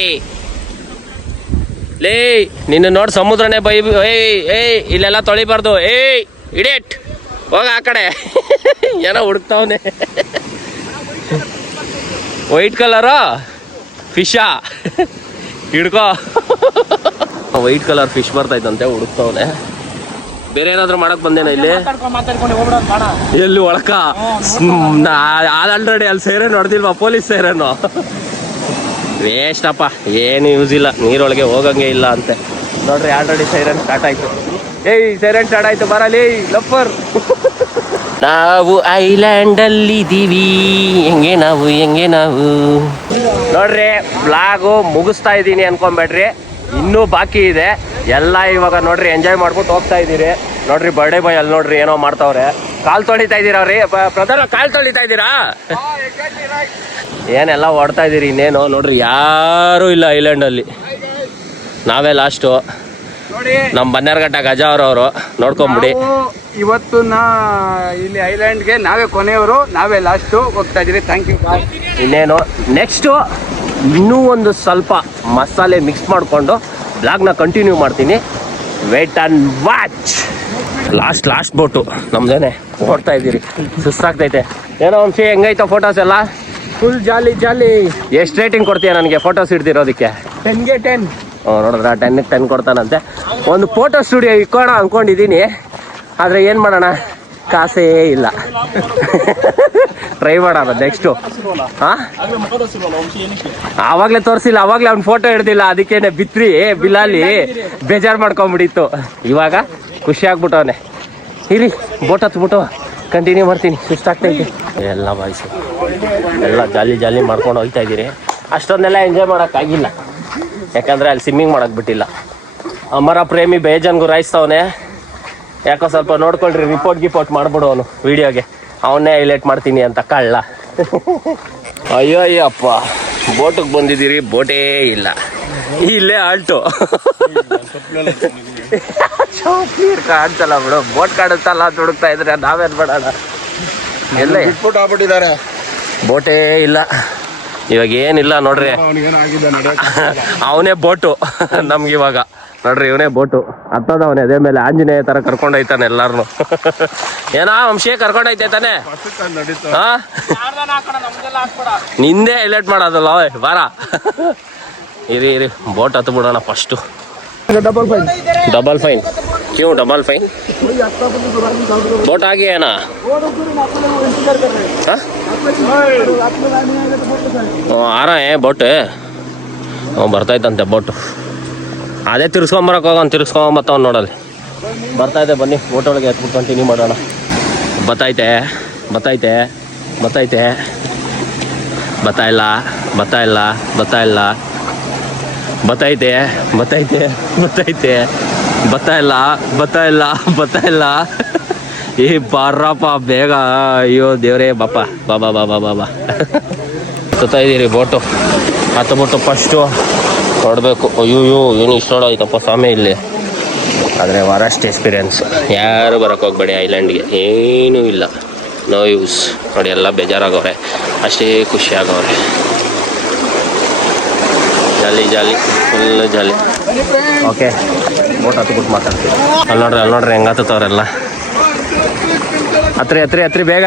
ಲೇ, ನಿನ್ನ ನೋಡಿ ಸಮುದ್ರನೇ ಏಯ್ ಇಲ್ಲೆಲ್ಲ ತೊಳಿಬಾರ್ದು. ಏಯ್ ಇಡೇಟ್, ಹೋಗ ಆ ಕಡೆ. ಏನೋ ಹುಡುಕ್ತಾವನೆ. ವೈಟ್ ಕಲರು ಫಿಶಾ ಹಿಡ್ಕೋ. ವೈಟ್ ಕಲರ್ ಫಿಶ್ ಬರ್ತೈತಂತೆ, ಹುಡುಕ್ತಾವನೆ. ಬೇರೆ ಏನಾದ್ರು ಮಾಡಕ್ ಬಂದೇನ ಇಲ್ಲಿ? ಎಲ್ಲಿ ಒಳಕ ಆಲ್ರೆಡಿ ಅಲ್ಲಿ ಸೈರನ್ ಹೊಡೆದಿಲ್ವಾ? ಪೊಲೀಸ್ ಸೈರನ್ನು. ವೇಸ್ಟ್ ಅಪ್ಪ, ಏನು ಯೂಸ್ ಇಲ್ಲ. ನೀರೊಳಗೆ ಹೋಗಂಗೆ ಇಲ್ಲ ಅಂತೆ. ನೋಡ್ರಿ ಆಲ್ರೆಡಿ ಸೈರನ್ ಸ್ಟಾರ್ಟ್ ಆಯ್ತು. ಸೈರನ್ ಸ್ಟಾರ್ಟ್ ಆಯ್ತು, ಬರಲಿ ಲಪ್ಪರ್. ನಾವು ಐಲ್ಯಾಂಡ್ ಅಲ್ಲಿ ಇದೀವಿ, ಹೆಂಗೆ ನಾವು ನೋಡ್ರಿ. ಬ್ಲಾಗು ಮುಗಿಸ್ತಾ ಇದ್ದೀನಿ ಅನ್ಕೊಂಬೇಡ್ರಿ, ಇನ್ನೂ ಬಾಕಿ ಇದೆ ಎಲ್ಲ. ಇವಾಗ ನೋಡ್ರಿ ಎಂಜಾಯ್ ಮಾಡ್ಬಿಟ್ಟು ಹೋಗ್ತಾ ಇದ್ದೀರಿ. ನೋಡ್ರಿ ಬರ್ಡೇ ಬಾಯ್ ಅಲ್ಲಿ ನೋಡ್ರಿ ಏನೋ ಮಾಡ್ತಾವ್ರೆ. ಕಾಲ್ ತೊಳಿತಾ ಇದ್ದೀರಾ ಅವ್ರಿ? ಬ್ರದರ್ ಕಾಲ್ ತೊಳಿತಾ ಇದ್ದೀರಾ? ಏನೆಲ್ಲ ಓಡ್ತಾ ಇದ್ದೀರಿ ಇನ್ನೇನು? ನೋಡ್ರಿ ಯಾರೂ ಇಲ್ಲ ಐಲ್ಯಾಂಡಲ್ಲಿ, ನಾವೇ ಲಾಸ್ಟು. ನಮ್ಮ ಬನ್ನೇರಘಟ್ಟ ಗಜ ಅವರು ನೋಡ್ಕೊಂಬಿಡಿ. ಇವತ್ತು ಇಲ್ಲಿ ಐಲ್ಯಾಂಡ್ಗೆ ನಾವೇ ಕೊನೆಯವರು, ನಾವೇ ಲಾಸ್ಟು ಹೋಗ್ತಾ ಇದ್ದೀರಿ. Thank you. ಇನ್ನೇನು ನೆಕ್ಸ್ಟು ಇನ್ನೂ ಒಂದು ಸ್ವಲ್ಪ ಮಸಾಲೆ ಮಿಕ್ಸ್ ಮಾಡಿಕೊಂಡು ಬ್ಲಾಗ್ನ ಕಂಟಿನ್ಯೂ ಮಾಡ್ತೀನಿ. Wait and watch. Last boat ನಮ್ದೇನೆ, ಓಡ್ತಾ ಇದ್ದೀರಿ, ಸುಸ್ತಾಗ್ತೈತೆ. ಏನೋ ವಂಶಿ ಹೆಂಗೈತೋ ಫೋಟೋಸ್ ಎಲ್ಲ? Full jolly. ಎಷ್ಟು ರೇಟಿಂಗ್ ಕೊಡ್ತೀಯ ನನಗೆ ಫೋಟೋಸ್ ಹಿಡ್ದಿರೋದಕ್ಕೆ? 10ಗೆ 10. ನೋಡಿದ್ರ 10ಗೆ 10 ಕೊಡ್ತಾನಂತೆ. ಒಂದು ಫೋಟೋ ಸ್ಟುಡಿಯೋ ಇಕ್ಕೋಣ ಅಂದ್ಕೊಂಡಿದ್ದೀನಿ, ಆದರೆ ಏನು ಮಾಡೋಣ, ಕಾಸೇ ಇಲ್ಲ. ಟ್ರೈ ಮಾಡೋಣ ನೆಕ್ಸ್ಟು. ಹಾಂ, ಆವಾಗಲೇ ತೋರಿಸಿಲ್ಲ, ಆವಾಗಲೇ ಅವ್ನು ಫೋಟೋ ಹಿಡ್ದಿಲ್ಲ, ಅದಕ್ಕೇನೆ ಬಿತ್ರಿ ಬಿಲಾಲಿ ಬೇಜಾರು ಮಾಡ್ಕೊಂಬಿಟ್ಟಿತ್ತು. ಇವಾಗ ಖುಷಿ ಆಗ್ಬಿಟ್ಟವನೆ. ಇರಿ ಬೋಟ್ ಹತ್ಬಿಟ್ಟು ಕಂಟಿನ್ಯೂ ಮಾಡ್ತೀನಿ, ಸುಸ್ತಾಗ್ತೈತಿ. ಎಲ್ಲ ಬಾಯ್ಸು ಎಲ್ಲ ಜಾಲಿ ಮಾಡ್ಕೊಂಡು ಹೋಗ್ತಾ ಇದ್ದೀರಿ. ಅಷ್ಟೊಂದೆಲ್ಲ ಎಂಜಾಯ್ ಮಾಡೋಕ್ಕಾಗಿಲ್ಲ, ಯಾಕಂದರೆ ಅಲ್ಲಿ ಸ್ವಿಮ್ಮಿಂಗ್ ಮಾಡೋಕ್ಕೆ ಬಿಟ್ಟಿಲ್ಲ. ಅಮರ ಪ್ರೇಮಿ ಬೇಜನ್ ಗುರಾಯಿಸ್ತವನೆ. ಯಾಕೋ ಸ್ವಲ್ಪ ನೋಡ್ಕೊಳ್ರಿ, ರಿಪೋರ್ಟ್ ಮಾಡ್ಬಿಡೋನು ವಿಡಿಯೋಗೆ, ಅವನ್ನೇ ಹೈಲೈಟ್ ಮಾಡ್ತೀನಿ ಅಂತ ಕಳ್ಳ. ಅಯ್ಯಪ್ಪ, ಬೋಟಿಗೆ ಬಂದಿದ್ದೀರಿ, ಬೋಟೇ ಇಲ್ಲ, ಇಲ್ಲೇ ಆಲ್ಟು. ನೀರು ಕಾಣ್ತಲ್ಲ ಬಿಡು, ಬೋಟ್ ಕಾಣುತ್ತಲ್ಲ ಅಂತ ಹುಡುಕ್ತಾ ಇದ್ರೆ ನಾವೇನು ಮಾಡೋಣ? ಎಲ್ಲ ಆಗ್ಬಿಟ್ಟಿದ್ದಾರೆ, ಬೋಟೇ ಇಲ್ಲ. ಇವಾಗ ಏನಿಲ್ಲ ನೋಡ್ರಿ, ಅವನೇ ಬೋಟು ನಮ್ಗೆ ಇವಾಗ. ನೋಡ್ರಿ ಇವನೇ ಬೋಟು ಹತ್ತದವನೇ, ಅದೇ ಮೇಲೆ ಆಂಜನೇಯ ತರ ಕರ್ಕೊಂಡೋಯ್ತಾನೆ ಎಲ್ಲಾರನು. ಏನಾ ವಂಶೀಯ ಕರ್ಕೊಂಡೋಯ್ತೆ ತಾನೆ? ನಿಂದೆ ಹೈಲೈಟ್ ಮಾಡೋದಲ್ಲ ಬಾರ. ಇರಿ ಬೋಟ್ ಹತ್ತು ಬಿಡೋಣ ಫಸ್ಟು. ಡಬಲ್ ಫೈನ್ ಕ್ಯೂ ಡಬಲ್ ಫೈನ್ ಬೋಟ್ ಆಗಿ ಏನಾ ಆ ರहा है ಬೋಟ್. ಬರ್ತೈತಂತೆ ಬೋಟು. ಅದೇ ತಿರ್ಸ್ಕೊಂಬರಕ್ಕೆ ಹೋಗೋಣ, ತಿರ್ಸ್ಕೊಂಬತ್ತವ್ ನೋಡಲ್ಲಿ ಬರ್ತಾಯಿದೆ. ಬನ್ನಿ ಬೋಟ್ ಒಳಗೆ ಎತ್ಬಿಟ್ಟು ಕಂಟಿನ್ಯೂ ಮಾಡೋಣ. ಬತ್ತೈತೆ ಬತ್ತಾಯಿಲ್ಲ ಈ ಬಾರಪ್ಪ ಬೇಗ. ಅಯ್ಯೋ ದೇವ್ರೇ ಬಾಪ ಬಾ ಸುತ್ತಾ ಇದ್ದೀರಿ ಬೋಟು. ಹತ್ತು ಫಸ್ಟು ನೋಡಬೇಕು. ಅಯ್ಯೋ ಏನು ಇಷ್ಟ ನೋಡೋಯ್ತಪ್ಪ ಸ್ವಾಮಿ ಇಲ್ಲಿ. ಆದರೆ ವರಸ್ಟ್ ಎಕ್ಸ್ಪೀರಿಯನ್ಸ್. ಯಾರು ಬರೋಕ್ಕೆ ಹೋಗ್ಬೇಡಿ ಐಲ್ಯಾಂಡ್ಗೆ, ಏನೂ ಇಲ್ಲ, ನೋ ಯೂಸ್. ನೋಡಿ ಎಲ್ಲ ಬೇಜಾರಾಗವ್ರೆ, ಅಷ್ಟೇ ಖುಷಿಯಾಗವ್ರೆ. ಜಾಲಿ ಫುಲ್ ಜಾಲಿ. ಓಕೆ ಬೋಟ್ ಹತ್ಬಿಟ್ಟು ಮಾತಾಡ್ತೀವಿ. ಅಲ್ಲಿ ನೋಡ್ರಿ ಹೆಂಗೆ ಹತ್ತವ್ರೆಲ್ಲ. ಹತ್ರಿ ಬೇಗ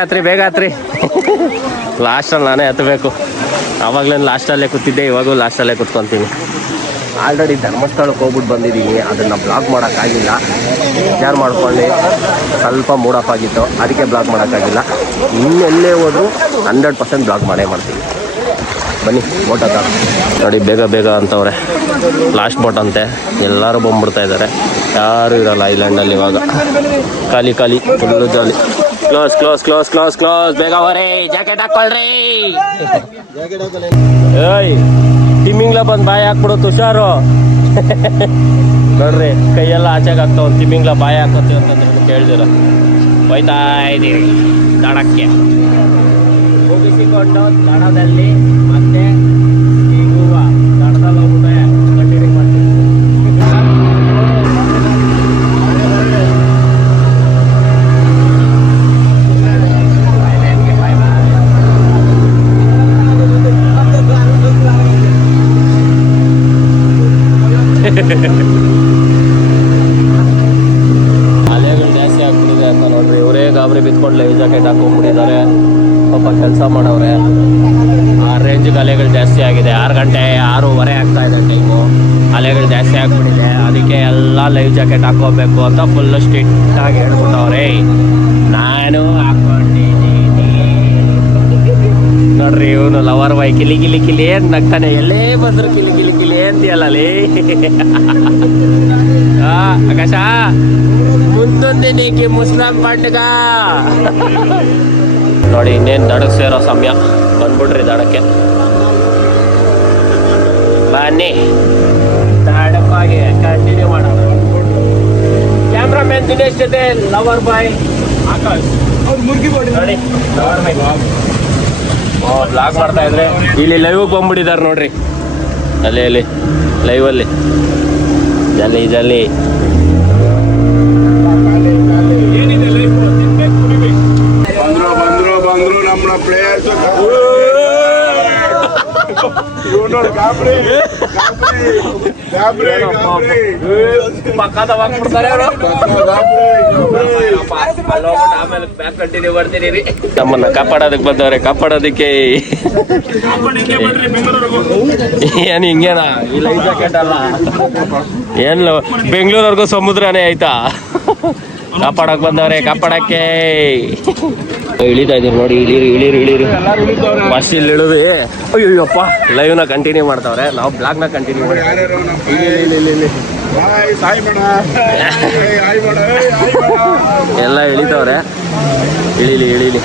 ಹತ್ರಿ. ಲಾಸ್ಟಲ್ಲಿ ನಾನೇ ಹತ್ತಬೇಕು. ಆವಾಗಲೇ ಲಾಸ್ಟಲ್ಲೇ ಕೂತಿದ್ದೆ, ಇವಾಗೂ ಲಾಸ್ಟಲ್ಲೇ ಕೂತ್ಕೊತೀನಿ. ಆಲ್ರೆಡಿ ಧರ್ಮಸ್ಥಳಕ್ಕೆ ಹೋಗ್ಬಿಟ್ಟು ಬಂದಿದ್ದೀನಿ. ಅದನ್ನು ಬ್ಲಾಗ್ ಮಾಡೋಕ್ಕಾಗಿಲ್ಲ, ಬೇಜಾರು ಮಾಡ್ಕೊಂಡು ಸ್ವಲ್ಪ ಮೂಡಪ್ ಆಗಿತ್ತು, ಅದಕ್ಕೆ ಬ್ಲಾಗ್ ಮಾಡೋಕ್ಕಾಗಿಲ್ಲ. ಇನ್ನೆಲ್ಲೇ ಹೋದರೂ 100% ಬ್ಲಾಗ್ ಮಾಡ್ತೀನಿ. ಬನ್ನಿ ಬೋಟ್ ಹತ್ತ. ನೋಡಿ ಬೇಗ ಅಂತವ್ರೆ. ಲಾಸ್ಟ್ ಬೋಟ್ ಅಂತೆ, ಎಲ್ಲರೂ ಬಂದ್ಬಿಡ್ತಾ ಇದ್ದಾರೆ, ಯಾರೂ ಇರಲ್ಲ ಐಲ್ಯಾಂಡಲ್ಲಿ ಇವಾಗ. ಖಾಲಿ ಫುಲ್ಲು ಜಾಲಿ. ಕ್ಲೋಸ್ ಬೇಗ ಹೋರಿ, ಜಾಕೆಟ್ ಹಾಕೊಳ್ರಿ. ಏಯ್ ತಿಮ್ಮಿಂಗ್ಲ ಬಂದು ಬಾಯಿ ಹಾಕ್ಬಿಡು ತುಷಾರು. ನೋಡ್ರಿ ಕೈಯೆಲ್ಲ ಆಚೆಗೆ ಹಾಕ್ತಾವ. ತಿಮ್ಮಿಂಗ್ಲ ಬಾಯಿ ಹಾಕೋತೀವಿ ಅಂತಂದ್ರೆ ಕೇಳ್ದಿರ. ಹೋಯ್ತಾ ಇದ್ದೀವಿ ದಡಕ್ಕೆ. ಮುಗಿಸಿಕೊಂಡು ದಡದಲ್ಲಿ ಮತ್ತೆ ಈಗುವ ದಡದಲ್ಲಿ ಹೋಗ್ಬಿಟ್ಟೆ ಕಂಟಿನ್ಯೂ ಮಾಡ್ತೀವಿ. ಅಲೆಗಳು ಜಾಸ್ತಿ ಆಗ್ಬಿಟ್ಟಿದೆ ಅಂತ ನೋಡ್ರಿ. ಇವರೇ ಗಾಬರಿ ಬಿತ್ಕೊಂಡು ಲೈವ್ ಜಾಕೆಟ್ ಹಾಕೊಂಡ್ಬಿಟ್ಟಿದ್ದಾರೆ. ಪಾಪ ಕೆಲಸ ಮಾಡವ್ರೆ. ಆ ರೇಂಜಿಗೆ ಅಲೆಗಳು ಜಾಸ್ತಿ ಆಗಿದೆ. 6 ಗಂಟೆ 6:15 ಆಗ್ತಾ ಇದೆ ಟೈಮು. ಅಲೆಗಳು ಜಾಸ್ತಿ ಆಗ್ಬಿಟ್ಟಿದೆ, ಅದಕ್ಕೆ ಎಲ್ಲ ಲೈವ್ ಜಾಕೆಟ್ ಹಾಕೋಬೇಕು ಅಂತ ಫುಲ್ಲು ಸ್ಟ್ರಿಕ್ಟಾಗಿ ಹೇಳ್ಬಿಟ್ಟವ್ರೆ. ನಾನು ಹಾಕೊಂಡಿದ್ದೀನಿ. ನೋಡ್ರಿ ಇವನು ಲವರ್ ಬಾಯ್ ಕಿಲಿ ಏನ್ ನಗ್ತಾನೆ. ಎಲ್ಲೇ ಬಂದ್ರು ಕಿಲಿ ಅಂತೀಯಲ್ಲೇ. ಆಕಾಶ ಮುಂದೊಂದಿನೇಕೆ ಮುಸ್ಲಾಂ ಪಂಡಗ. ನೋಡಿ ಇನ್ನೇನು ದಡಕ್ಕೆ ಸೇರೋ ಸಮಯ ಬಂದ್ಬಿಡ್ರಿ. ದಡಕ್ಕೆ ಬನ್ನಿ, ದಡಕ್ಕಾಗಿ ಕಂಟಿನ್ಯೂ ಮಾಡೋಣ. ಕ್ಯಾಮ್ರಾಮನ್ ದಿನೇಶ್ ಜೊತೆ ಲವರ್ ಬಾಯ್ ಆಕಾಶ್. ನೋಡಿ ಲವರ್ ಬಾಯ್ ಬ್ಲಾಗ್ ಮಾಡ್ತಾ ಇದ್ರೆ ಇಲ್ಲಿ ಲೈವ್ ಬಂದ್ಬಿಟ್ಟಿದ್ದಾರೆ ನೋಡ್ರಿ. ಅಲ್ಲಿ ಲೈವಲ್ಲಿ ಜಾಲಿ. ಬಂದ್ರು ನಮ್ಮ ಪ್ಲೇಯರ್ಸ್. ನಮ್ಮನ್ನ ಕಾಪಾಡೋದಕ್ಕೆ ಬಂದವ್ರೆ, ಕಾಪಾಡೋದಕ್ಕೆ. ಏನು ಹಿಂಗೇನಾ ಈ ಲೈಫ್ ಜಾಕೆಟ್ ಅಲ್ಲ ಏನು ಬೆಂಗಳೂರವರೆಗೂ ಸಮುದ್ರನೇ ಆಯ್ತಾ. ಕಾಪಾಡಕ್ ಬಂದವ್ರೆ, ಕಾಪಾಡಕ್ಕೆ ಇಳಿತಾ ಇದೀವಿ ನೋಡಿ. ಇಳಿರಿ ಫಸ್ಟ್ ಇಲ್ಲಿ ಇಳಿದ್ವಿ. ಅಯ್ಯೋಪ್ಪ ಲೈವ್ನ ಕಂಟಿನ್ಯೂ ಮಾಡ್ತಾವ್ರೆ, ನಾವು ಬ್ಲಾಗ್ನ ಕಂಟಿನ್ಯೂ ಮಾಡ್ತೀವಿ. ಇಲ್ಲಿ ಎಲ್ಲ ಇಳಿತವ್ರೆ. ಇಳಿಲಿ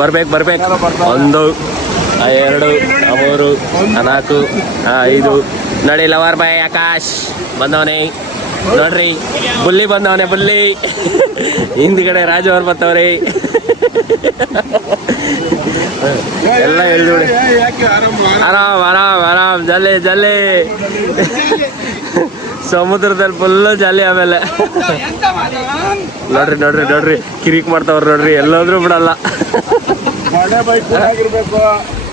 ಬರ್ಬೇಕು. 1 2 3 4 5 ನೋಡಿ ಲವರ್ ಬಾಯ್ ಆಕಾಶ್ ಬಂದವನೇ ನೋಡ್ರಿ. ಬುಲ್ಲಿ ಬಂದವನೇ ಬುಲ್ಲಿ. ಹಿಂದ್ಗಡೆ ರಾಜು ಅವ್ರು ಬರ್ತವ್ರಿ. ಎಲ್ಲ ಎಳ್ದೋಡಿ ಆರಾಮ್ ಜಲ್ಲಿ ಸಮುದ್ರದಲ್ಲಿ ಫುಲ್ಲು ಜಾಲಿ. ಆಮೇಲೆ ನೋಡ್ರಿ ಕಿರಿಕ್ ಮಾಡ್ತಾವ್ರಿ ನೋಡ್ರಿ. ಎಲ್ಲೋದ್ರೂ ಬಿಡಲ್ಲ.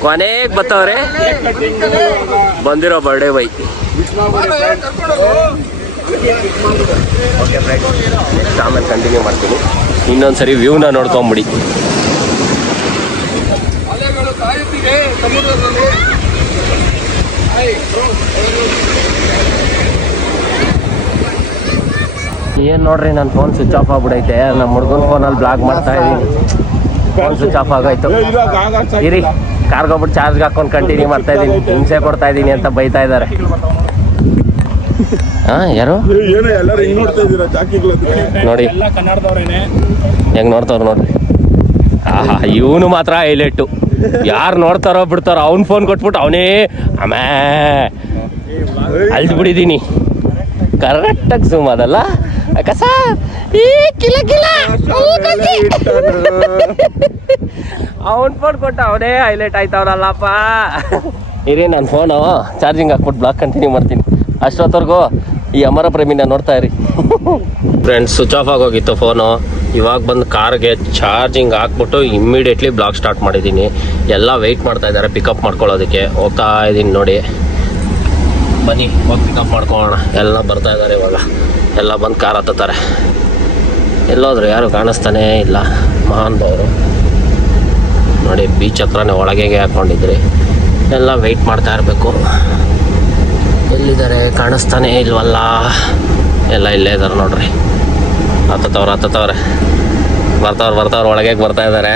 ಕೊನೆಗೆ ಬತ್ತವ್ರೆ ಬಂದಿರೋ ಬರ್ಡೇ ಬೈಕ್. ಓಕೆ ಫ್ರೆಂಡ್ಸ್, ಆಮೇಲೆ ಕಂಟಿನ್ಯೂ ಮಾಡ್ತೀನಿ. ಇನ್ನೊಂದ್ಸರಿ ವ್ಯೂನ ನೋಡ್ಕೊಂಬಿಡಿ. ಅಲೆಗಳು ಕಾಯುತ್ತಿವೆ ಸಮುದ್ರದಲ್ಲಿ. ಏನ್ ನೋಡ್ರಿ ನನ್ನ ಫೋನ್ ಸ್ವಿಚ್ ಆಫ್ ಆಗ್ಬಿಡೈತೆ. ನಮ್ಮ ಹುಡುಗನ ಫೋನಲ್ಲಿ ಬ್ಲಾಕ್ ಮಾಡ್ತಾ ಇದೀನಿ. ಫೋನ್ ಸ್ವಿಚ್ ಆಫ್ ಆಗೋಯ್ತು. ಇರಿ ಕಾರ್ಗೆ ಹೋಗ್ಬಿಟ್ಟು ಚಾರ್ಜ್ಗೆ ಹಾಕೊಂಡು ಕಂಟಿನ್ಯೂ ಮಾಡ್ತಾ ಇದೀನಿ. ಹಿಂಸೆ ಕೊಡ್ತಾ ಇದೀನಿ ಅಂತ ಬೈತಾ ಇದ್ದಾರೆ. ಹಾ ಯಾರು ನೋಡಿ ಹೆಂಗ್ ನೋಡ್ತಾವ್ರು ನೋಡ್ರಿ. ಆಹಾ ಇವನು ಮಾತ್ರ ಹೈಲೈಟು. ಯಾರು ನೋಡ್ತಾರೋ ಬಿಡ್ತಾರೋ ಅವ್ನ ಫೋನ್ ಕೊಟ್ಬಿಟ್ಟು ಅವನೇ ಆಮೇ ಅಲ್ದು ಬಿಡಿದೀನಿ. ಕರೆಕ್ಟಾಗಿ ಝೂಮ್ ಅದಲ್ಲ ಕಸ ಅವನ್ ಫೋನ್ ಕೊಟ್ಟ ಅವನೇ ಹೈಲೈಟ್ ಆಯ್ತವನಲ್ಲಪ್ಪ. ಇರಿ ನನ್ನ ಫೋನು ಚಾರ್ಜಿಂಗ್ ಹಾಕ್ಬಿಟ್ಟು ಬ್ಲಾಕ್ ಕಂಟಿನ್ಯೂ ಮಾಡ್ತೀನಿ. ಅಷ್ಟೊತ್ತವರೆಗೂ ಈ ಅಮರ ಪ್ರೇಮಿನ ನೋಡ್ತಾ ಇರಿ. ಫ್ರೆಂಡ್ಸ್ ಸ್ವಿಚ್ ಆಫ್ ಆಗೋಗಿತ್ತು ಫೋನು. ಇವಾಗ ಬಂದು ಕಾರ್ಗೆ ಚಾರ್ಜಿಂಗ್ ಹಾಕ್ಬಿಟ್ಟು ಇಮ್ಮಿಡಿಯೇಟ್ಲಿ ಬ್ಲಾಗ್ ಸ್ಟಾರ್ಟ್ ಮಾಡಿದ್ದೀನಿ. ಎಲ್ಲ ವೆಯ್ಟ್ ಮಾಡ್ತಾ ಇದ್ದಾರೆ ಪಿಕಪ್ ಮಾಡ್ಕೊಳ್ಳೋದಕ್ಕೆ. ಹೋಗ್ತಾ ಇದ್ದೀನಿ ನೋಡಿ. ಬನ್ನಿ ಹೋಗಿ ಪಿಕಪ್ ಮಾಡ್ಕೊಳ್ಳೋಣ. ಎಲ್ಲ ಬರ್ತಾ ಇದ್ದಾರೆ ಇವಾಗ. ಎಲ್ಲ ಬಂದು ಕಾರ್ ಹತ್ತಾರೆ. ಎಲ್ಲೋದ್ರು ಯಾರು ಕಾಣಿಸ್ತಾನೇ ಇಲ್ಲ. ಮಹಾನ್ ಭಾವರು ನೋಡಿ ಬೀಚ್ ಹತ್ರನೇ ಒಳಗೆ ಹಾಕ್ಕೊಂಡಿದ್ರಿ. ಎಲ್ಲ ವೆಯ್ಟ್ ಮಾಡ್ತಾ ಇರಬೇಕು. ಎಲ್ಲಿದ್ದಾರೆ ಕಾಣಿಸ್ತಾನೆ ಇಲ್ವಲ್ಲ. ಎಲ್ಲ ಇಲ್ಲೇ ಇದ್ದಾರೆ ನೋಡ್ರಿ. ಹತ್ತತ್ತವ್ರೆ ಬರ್ತಾವ್ರೆ ಒಳಗೆ ಬರ್ತಾ ಇದ್ದಾರೆ.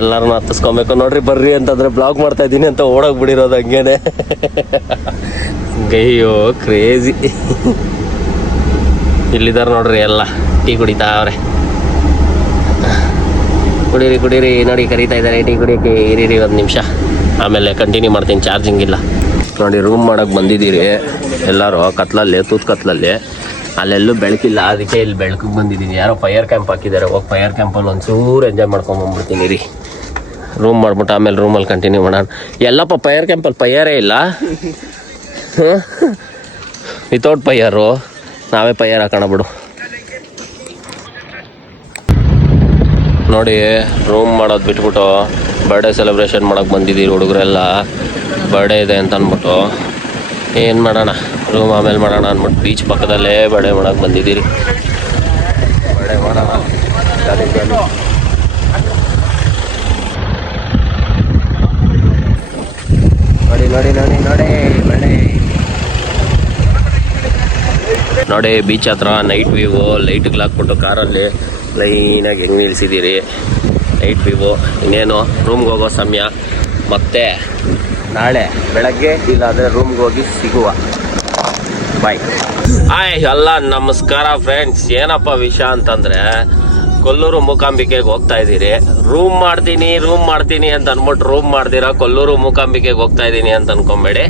ಎಲ್ಲರನ್ನ ಹತ್ತಿಸ್ಕೊಬೇಕು ನೋಡ್ರಿ. ಬರ್ರಿ ಅಂತಂದ್ರೆ ಬ್ಲಾಗ್ ಮಾಡ್ತಾ ಇದ್ದೀನಿ ಅಂತ ಓಡೋಗ್ಬಿಡಿರೋದು ಹಂಗೇನೆ. ಅಯ್ಯೋ ಕ್ರೇಜಿ. ಇಲ್ಲಿದ್ದಾರೆ ನೋಡ್ರಿ ಎಲ್ಲ ಟೀ ಕುಡಿತಾವ್ರೆ. ಕುಡೀರಿ ನೋಡಿ ಕರೀತಾ ಇದ್ದಾರೆ ಟೀ ಕುಡಿಯೋಕ್ಕೆ. ಇರೀರಿ ಒಂದು ನಿಮಿಷ ಆಮೇಲೆ ಕಂಟಿನ್ಯೂ ಮಾಡ್ತೀನಿ. ಚಾರ್ಜಿಂಗ್ ಇಲ್ಲ ನೋಡಿ. ರೂಮ್ ಮಾಡೋಕ್ಕೆ ಬಂದಿದ್ದೀರಿ ಎಲ್ಲರೂ ಕತ್ಲಲ್ಲಿ, ತೂತ್ ಕತ್ಲಲ್ಲಿ. ಅಲ್ಲೆಲ್ಲೂ ಬೆಳಕಿಲ್ಲ, ಅದಕ್ಕೆ ಇಲ್ಲಿ ಬೆಳಕಿಗೆ ಬಂದಿದ್ದೀನಿ. ಯಾರೋ ಫೈರ್ ಕ್ಯಾಂಪ್ ಹಾಕಿದ್ದಾರೆ. ಹೋಗಿ ಫೈರ್ ಕ್ಯಾಂಪಲ್ಲಿ ಒಂಚೂರು ಎಂಜಾಯ್ ಮಾಡ್ಕೊಂಬಂದ್ಬಿಡ್ತೀನಿ ರೀ. ರೂಮ್ ಮಾಡ್ಬಿಟ್ಟು ಆಮೇಲೆ ರೂಮಲ್ಲಿ ಕಂಟಿನ್ಯೂ ಮಾಡೋಣ. ಎಲ್ಲಪ್ಪ ಫೈರ್ ಕ್ಯಾಂಪಲ್ಲಿ ಫೈಯರೇ ಇಲ್ಲ. ವಿತೌಟ್ ಫೈಯರು ನಾವೇ ಫೈಯರ್ ಹಾಕೋಣ ಬಿಡು. ನೋಡಿ ರೂಮ್ ಮಾಡೋದು ಬಿಟ್ಬಿಟ್ಟು ಬರ್ಡೇ ಸೆಲೆಬ್ರೇಷನ್ ಮಾಡೋಕ್ಕೆ ಬಂದಿದ್ದೀರಿ ಹುಡುಗರೆಲ್ಲ. ಬರ್ಡೇ ಇದೆ ಅಂತ ಅಂದ್ಬಿಟ್ಟು ಏನು ಮಾಡೋಣ ರೂಮ್ ಆಮೇಲೆ ಮಾಡೋಣ ಅಂದ್ಬಿಟ್ಟು ಬೀಚ್ ಪಕ್ಕದಲ್ಲೇ ಬರ್ಡೇ ಮಾಡೋಕ್ಕೆ ಬಂದಿದ್ದೀರಿ. ಬರ್ಡೇ ಮಾಡೋಣ ಜಾಲಿ. ನೋಡಿ ಬೀಚ್ ಹತ್ರ ನೈಟ್ ವ್ಯೂ. ಲೈಟ್ಗಳು ಹಾಕ್ಬಿಟ್ಟು ಕಾರಲ್ಲಿ ಲೈನಾಗಿ ಹೆಂಗೆ ನಿಲ್ಸಿದ್ದೀರಿ. Night view. ಇನ್ನೇನು ರೂಮ್ಗೆ ಹೋಗೋ ಸಮಯ. ಮತ್ತೆ ನಾಳೆ ಬೆಳಗ್ಗೆ ಇಲ್ಲಾಂದರೆ ರೂಮ್ಗೆ ಹೋಗಿ ಸಿಗುವ. ಬಾಯ್. ಎಲ್ಲ ನಮಸ್ಕಾರ ಫ್ರೆಂಡ್ಸ್. ಏನಪ್ಪ ವಿಷಯ ಅಂತಂದರೆ ಕೊಲ್ಲೂರು ಮೂಕಾಂಬಿಕೆಗೆ ಹೋಗ್ತಾ ಇದ್ದೀರಿ. ರೂಮ್ ಮಾಡ್ತೀನಿ ಅಂತ ಅಂದ್ಬಿಟ್ಟು ರೂಮ್ ಮಾಡ್ದಿರ ಕೊಲ್ಲೂರು ಮೂಕಾಂಬಿಕೆಗೆ ಹೋಗ್ತಾ ಇದ್ದೀನಿ ಅಂತ ಅನ್ಕೊಂಬೇಡಿ.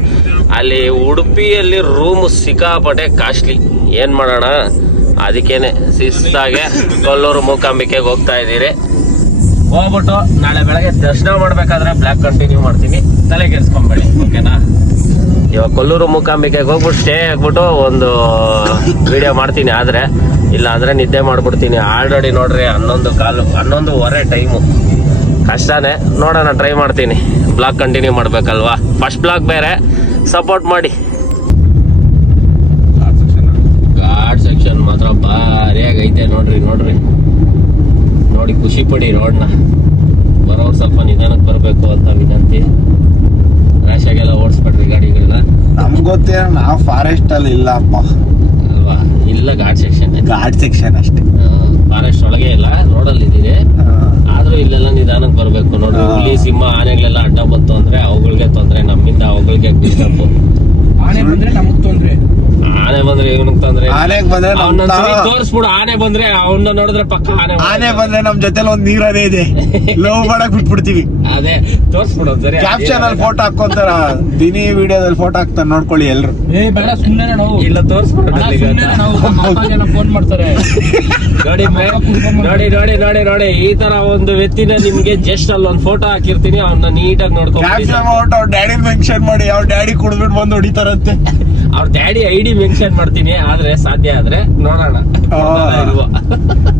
ಅಲ್ಲಿ ಉಡುಪಿಯಲ್ಲಿ ರೂಮ್ ಸಿಕ್ಕಾಪಟ್ಟೆ ಕಾಸ್ಟ್ಲಿ. ಏನು ಮಾಡೋಣ ಅದಕ್ಕೇನೆ ಶಿಸ್ತಾಗೆ ಕೊಲ್ಲೂರು ಮೂಕಾಂಬಿಕೆಗೆ ಹೋಗ್ತಾ ಇದ್ದೀರಿ. ಹೋಗ್ಬಿಟ್ಟು ನಾಳೆ ಬೆಳಗ್ಗೆ ದರ್ಶನ ಮಾಡ್ಬೇಕಾದ್ರೆ ಬ್ಲಾಕ್ ಕಂಟಿನ್ಯೂ ಮಾಡ್ತೀನಿ. ತಲೆ ಕೆಡಿಸ್ಕೊಂಬೇಡಿ ಓಕೆನಾ. ಇವಾಗ ಕೊಲ್ಲೂರು ಮೂಕಾಂಬಿಕೆಗೆ ಹೋಗ್ಬಿಟ್ಟು ಸ್ಟೇ ಆಗ್ಬಿಟ್ಟು ಒಂದು ವಿಡಿಯೋ ಮಾಡ್ತೀನಿ. ಆದರೆ ಇಲ್ಲ ಅಂದರೆ ನಿದ್ದೆ ಮಾಡ್ಬಿಡ್ತೀನಿ. ಆಲ್ರೆಡಿ ನೋಡ್ರಿ 11:15 ಟೈಮು. ಕಷ್ಟನೇ ನೋಡೋಣ, ಟ್ರೈ ಮಾಡ್ತೀನಿ. ಬ್ಲಾಗ್ ಕಂಟಿನ್ಯೂ ಮಾಡ್ಬೇಕಲ್ವಾ. ಫಸ್ಟ್ ಬ್ಲಾಗ್ ಬೇರೆ, ಸಪೋರ್ಟ್ ಮಾಡಿ. ಘಾಟ್ ಸೆಕ್ಷನ್ ಮಾತ್ರ ಭಾರಿಯಾಗೈತೆ ನೋಡ್ರಿ ನೋಡಿ ಖುಷಿ ಪಡಿ. ರೋಡ್ನ ಬರೋರು ಸ್ವಲ್ಪ ನಿಧಾನಕ್ಕೆ ಬರಬೇಕು ಅಂತ ವಿನಂತಿ. ರ್ಯಾಶಾಗೆಲ್ಲ ಓಡಿಸ್ಬಿಡ್ರಿ ಗಾಡಿಗಳನ್ನ. ನಮ್ಗೊತ್ತೇ ನಾವು ಫಾರೆಸ್ಟ್ ಅಲ್ಲಿ ಇಲ್ಲಪ್ಪ ಅಲ್ವಾ. ಇಲ್ಲ ಘಾಟ್ ಸೆಕ್ಷನ್ ಅಷ್ಟೇ. ಫಾರೆಸ್ಟ್ ಒಳಗೆ ಇಲ್ಲ, ರೋಡಲ್ಲಿ ಇದ್ದೀರಿ. ಆದ್ರೂ ಇಲ್ಲೆಲ್ಲ ನಿಧಾನಕ್ಕೆ ಬರಬೇಕು ನೋಡ್ರಿ. ಹುಲಿ ಸಿಂಹ ಆನೆಗಳೆಲ್ಲ ಅಡ್ಡ ಬಂತು ಅಂದ್ರೆ ಅವುಗಳಿಗೆ ತೊಂದ್ರೆ, ನಮ್ಮಿಂದ ಅವುಗಳಿಗೆ ಡಿಸ್ಟರ್ಬ್. ಆನೆ ಬಂದ್ರೆ ನಮಗ್ ತೊಂದ್ರೆ. ಆನೆ ಬಂದ್ರೆ ಇವನಿಗೆ ತೊಂದ್ರೆ. ತೋರಿಸ್ಬಿಡು. ಆನೆ ಬಂದ್ರೆ ಅವನ್ನ ನೋಡಿದ್ರೆ ಪಕ್ಕ ಆನೆ ಬಂದ್ರೆ ನಮ್ ಜೊತೆಲಿ ಒಂದ್ ನೀರನೇ ಇದೆ. ಲವ್ ಮಾಡಕ್ ಬಿಟ್ಬಿಡ್ತೀವಿ. ಅದೇ ತೋರಿಸ್ಬಿಡು ಸರಿ. ಕ್ಯಾಪ್ಷನ್ ಅಲ್ಲಿ ಫೋಟೋ ಹಾಕೊಂತಾರ. ದಿನಿ ವಿಡಿಯೋದಲ್ಲಿ ಫೋಟೋ ಹಾಕ್ತಾರ ನೋಡ್ಕೊಳ್ಳಿ ಎಲ್ರು. ಬೇಡ ಸುಮ್ಮನೆ ನಾವು ಇಲ್ಲ ತೋರಿಸ್ಬಿಡು. ಫೋನ್ ಮಾಡ್ತಾರೆ. ನೋಡಿ ಈ ತರ ಒಂದು ವ್ಯಕ್ತಿನ ನಿಮ್ಗೆ ಜಸ್ಟ್ ಅಲ್ಲಿ ಒಂದು ಫೋಟೋ ಹಾಕಿರ್ತೀನಿ. ಅವನ್ನ ನೀಟಾಗಿ ನೋಡ್ಕೊಂಡು ಡ್ಯಾಡಿ ಮೆನ್ಷನ್ ಮಾಡಿ. ಅವ್ರ ಡ್ಯಾಡಿ ಕುಡ್ಬಿಟ್ಟು ಬಂದು ಹೊಡಿತಾರಂತೆ. ಅವ್ರ ಡ್ಯಾಡಿ ಐಡಿ ಮೆನ್ಷನ್ ಮಾಡ್ತೀನಿ. ಆದ್ರೆ ಸಾಧ್ಯ ಆದ್ರೆ ನೋಡೋಣ.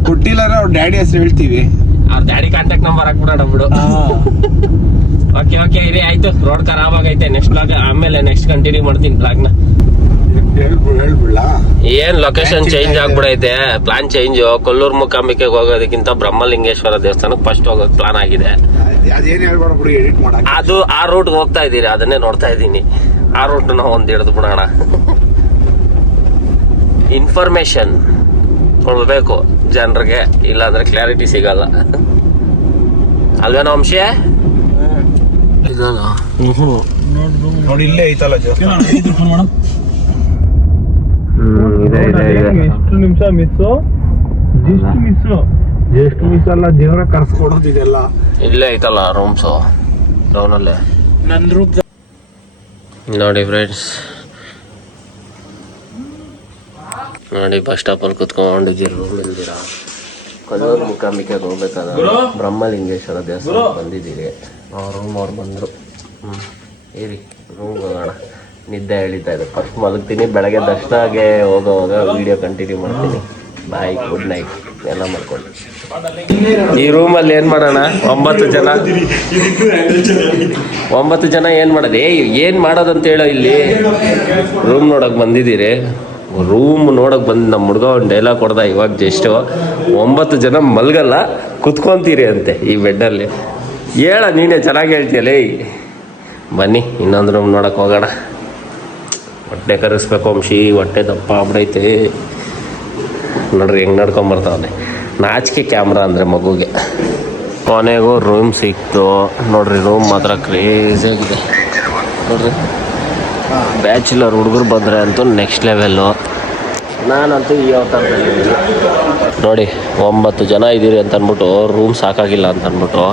ಕೊಟ್ಟಿಲ್ಲ ಅವ್ರ ಡ್ಯಾಡಿ ಹೆಸರು ಹೇಳ್ತೀವಿ. ಅವ್ರ ಡ್ಯಾಡಿ ಕಾಂಟ್ಯಾಕ್ಟ್ ನಂಬರ್ ಹಾಕ್ಬಿಡೋಣ ಬಿಡು. ಓಕೆ ಇರಿ ಆಯ್ತು. ರೋಡ್ ಖರಾಬ್ ಆಗೈತೆ. ನೆಕ್ಸ್ಟ್ ಬ್ಲಾಗ್ ಆಮೇಲೆ ನೆಕ್ಸ್ಟ್ ಕಂಟಿನ್ಯೂ ಮಾಡ್ತೀನಿ ಬ್ಲಾಗ್ ನ. ಏನ್ ಲೊಕೇಶನ್ ಚೇಂಜ್ ಆಗ್ಬಿಡೈತೆ. Plan change. ಕೊಲ್ಲೂರು ಮೂಕಾಂಬಿಕೆಗೆ ಹೋಗೋದಕ್ಕಿಂತ ಬ್ರಹ್ಮಲಿಂಗೇಶ್ವರ ದೇವಸ್ಥಾನಕ್ಕೆ ಫಸ್ಟ್ ಹೋಗೋಕ್ ಪ್ಲಾನ್ ಆಗಿದೆ. ಅದೇನ್ ಹೇಳ್ಬೇಡ ಬಿಡಿ, ಎಡಿಟ್ ಮಾಡಕ್. ಅದು ಆ ರೂಟ್ ಹೋಗ್ತಾ ಇದ್ದೀರಿ, ಅದನ್ನೇ ನೋಡ್ತಾ ಇದ್ದೀನಿ. ಆ ರೂಟ್ ನಾವು ಒಂದ್ ಹಿಡಿದು ಬಿಡೋಣ. ಇನ್ಫಾರ್ಮೇಶನ್ ಕೊಡ್ಬೇಕು ಜನರಿಗೆ, ಇಲ್ಲಾಂದ್ರೆ ಕ್ಲಾರಿಟಿ ಸಿಗಲ್ಲ ಅಲ್ವೇನೋ ಅಂಶ. ನೋಡಿ ಇಲ್ಲೇ ಐತಲ್ಲ ಎಷ್ಟು ನಿಮಿಷ ಮಿಸ್ಸು, ಜಸ್ಟ್ ಮಿಸ್ ಅಲ್ಲ, ದೇವ್ರ ಕರ್ಸ್ಕೊಡೋದು ಇದೆಲ್ಲ. ಇಲ್ಲೇ ಐತಲ್ಲ ರೂಮ್ಸು ಟೌನಲ್ಲೇ. ನನ್ ರೂಪ್ ನೋಡಿ ಫ್ರೆಂಡ್ಸ್, ನೋಡಿ ಬಸ್ ಸ್ಟಾಪಲ್ಲಿ ಕುತ್ಕೊಂಡಿದ್ದೀರಿ, ರೂಮ್ ಇಲ್ದಿರಾ. ಕಲ್ಲೂರು ಮೂಕಾಂಬಿಕೆಗೆ ಹೋಗ್ಬೇಕಾದ್ರೆ ಬ್ರಹ್ಮಲಿಂಗೇಶ್ವರ ದೇವಸ್ಥಾನ ಬಂದಿದ್ದೀರಿ. ರೂಮ್ ಅವ್ರು ಬಂದರು. ಇರಿ ರೂಮ್ಗೆ ಹೋಗೋಣ. ನಿದ್ದೆ ಎಳಿತಾ ಇದೆ, ಫಸ್ಟ್ ಮಲಗ್ತೀನಿ. ಬೆಳಗ್ಗೆ ದರ್ಶನಾಗೆ ಹೋಗೋವಾಗ ವಿಡಿಯೋ ಕಂಟಿನ್ಯೂ ಮಾಡ್ತೀನಿ. ಬಾಯ್, ಗುಡ್ ನೈಟ್ ಎಲ್ಲ ಮಾಡ್ಕೊಂಡು. ಈ ರೂಮಲ್ಲಿ ಏನು ಮಾಡೋಣ? 9 ಜನ ಏನು ಮಾಡೋದು? ಏನು ಮಾಡೋದಂತ ಹೇಳೋ. ಇಲ್ಲಿ ರೂಮ್ ನೋಡೋಕೆ ಬಂದಿದ್ದೀರಿ. ರೂಮ್ ನೋಡೋಕೆ ಬಂದು ನಮ್ಮ ಹುಡುಗ ಒಂದು ಡೈಲಾಗ್ ಕೊಡ್ದ ಇವಾಗ ಜಸ್ಟು. 9 ಜನ ಮಲ್ಗಲ್ಲ, ಕುತ್ಕೊಂತೀರಿ ಅಂತೆ ಈ ಬೆಡ್ಡಲ್ಲಿ. ಹೇಳ ನೀನೇ ಚೆನ್ನಾಗಿ ಹೇಳ್ತೀಯಲ್ಲ. ಬನ್ನಿ ಇನ್ನೊಂದು ರೂಮ್ ನೋಡೋಕೆ ಹೋಗೋಣ. ಹೊಟ್ಟೆ ಕರೆಸ್ಬೇಕು ಅಂಶಿ, ಹೊಟ್ಟೆ ದಪ್ಪ ಆಗ್ಬಿಡೈತೆ ನೋಡ್ರಿ ಹೆಂಗೆ ನಡ್ಕೊಂಬರ್ತಾವನೆ. ನಾಚಿಕೆ ಕ್ಯಾಮ್ರಾ ಅಂದರೆ ಮಗುಗೆ. ಕೊನೆಗೂ ರೂಮ್ ಸಿಕ್ತು ನೋಡ್ರಿ. ರೂಮ್ ಮಾತ್ರ ಕ್ರೇಜಿಯಾಗಿದೆ ನೋಡ್ರಿ. ಬ್ಯಾಚುಲರ್ ಹುಡುಗರು ಬಂದರೆ ಅಂತೂ ನೆಕ್ಸ್ಟ್ ಲೆವೆಲ್ಲು. ನಾನಂತೂ ಈ ಅವತಾರದಲ್ಲಿ ನೋಡಿ 9 ಜನ ಇದ್ದೀರಿ ಅಂತ ಅಂದ್ಬಿಟ್ಟು ರೂಮ್ ಸಾಕಾಗಿಲ್ಲ ಅಂತ ಅಂದ್ಬಿಟ್ಟು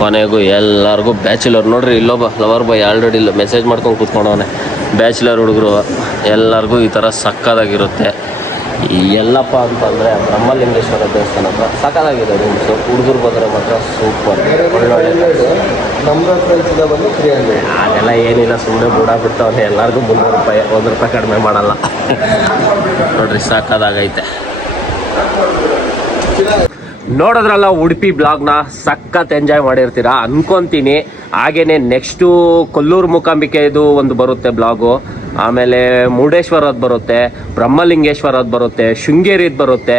ಕೊನೆಗೂ ಎಲ್ಲರಿಗೂ ಬ್ಯಾಚುಲರ್ ನೋಡ್ರಿ. ಇಲ್ಲೊಬ್ಬ ಲವರ್ ಬಾಯ್ ಆಲ್ರೆಡಿ ಇಲ್ಲ ಮೆಸೇಜ್ ಮಾಡ್ಕೊಂಡು ಕೂತ್ಕೊಂಡವನೆ. ಬ್ಯಾಚುಲರ್ ಹುಡುಗರು ಎಲ್ಲರಿಗೂ ಈ ಥರ ಸಕ್ಕದಾಗಿರುತ್ತೆ. ಎಲ್ಲಪ್ಪ ಅಂತಂದರೆ ಬ್ರಹ್ಮಲಿಂಗೇಶ್ವರ ದೇವಸ್ಥಾನ ಹತ್ರ ಸಕ್ಕದಾಗಿದೆ ರೂಮ್ಸು. ಹುಡುಗರು ಬಂದರೆ ಮಾತ್ರ ಸೂಪರ್, ಒಳ್ಳೊಳ್ಳೆ. ನಮ್ಮ ಫ್ರೆಂಡ್ಸಿಂದ ಬಂದು 300. ಅದೆಲ್ಲ ಏನಿಲ್ಲ, ಸುಮ್ಮನೆ ಬಿಟ್ಟವನೆ. ಎಲ್ಲರಿಗೂ 300 ರೂಪಾಯಿ, 1 ರೂಪಾಯಿ ಕಡಿಮೆ ಮಾಡಲ್ಲ ನೋಡ್ರಿ. ಸಕ್ಕದಾಗೈತೆ. ನೋಡಿದ್ರಲ್ಲ ಉಡುಪಿ ಬ್ಲಾಗ್ನ, ಸಖತ್ ಎಂಜಾಯ್ ಮಾಡಿರ್ತೀರಾ ಅನ್ಕೊಂತೀನಿ. ಹಾಗೇನೆ ನೆಕ್ಸ್ಟು ಕೊಲ್ಲೂರು ಮೂಕಾಂಬಿಕೆದು ಒಂದು ಬರುತ್ತೆ ಬ್ಲಾಗು, ಆಮೇಲೆ ಮುರುಡೇಶ್ವರದ್ದು ಬರುತ್ತೆ, ಬ್ರಹ್ಮಲಿಂಗೇಶ್ವರದ್ದು ಬರುತ್ತೆ, ಶೃಂಗೇರಿದು ಬರುತ್ತೆ.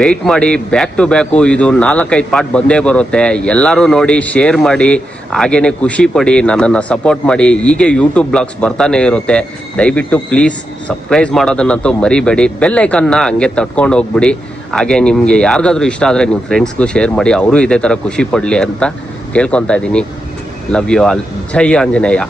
ವೆಯ್ಟ್ ಮಾಡಿ, ಬ್ಯಾಕ್ ಟು ಬ್ಯಾಕು ಇದು 4-5 ಪಾರ್ಟ್ ಬಂದೇ ಬರುತ್ತೆ. ಎಲ್ಲರೂ ನೋಡಿ, ಶೇರ್ ಮಾಡಿ, ಹಾಗೇನೆ ಖುಷಿ ಪಡಿ, ನನ್ನನ್ನು ಸಪೋರ್ಟ್ ಮಾಡಿ. ಹೀಗೆ ಯೂಟ್ಯೂಬ್ ಬ್ಲಾಗ್ಸ್ ಬರ್ತಾನೆ ಇರುತ್ತೆ. ದಯವಿಟ್ಟು ಪ್ಲೀಸ್ ಸಬ್ಸ್ಕ್ರೈಬ್ ಮಾಡೋದನ್ನಂತೂ ಮರಿಬೇಡಿ. ಬೆಲ್ ಐಕನ್ನ ಹಂಗೆ ತಟ್ಕೊಂಡು ಹೋಗ್ಬಿಡಿ. ಹಾಗೆ ನಿಮಗೆ ಯಾರಿಗಾದ್ರೂ ಇಷ್ಟ ಆದರೆ ನಿಮ್ಮ ಫ್ರೆಂಡ್ಸ್ಗೂ ಶೇರ್ ಮಾಡಿ, ಅವರು ಇದೇ ಥರ ಖುಷಿ ಪಡಲಿ ಅಂತ ಕೇಳ್ಕೊತಾ ಇದ್ದೀನಿ. Love you all. ಜೈ ಆಂಜನೇಯ.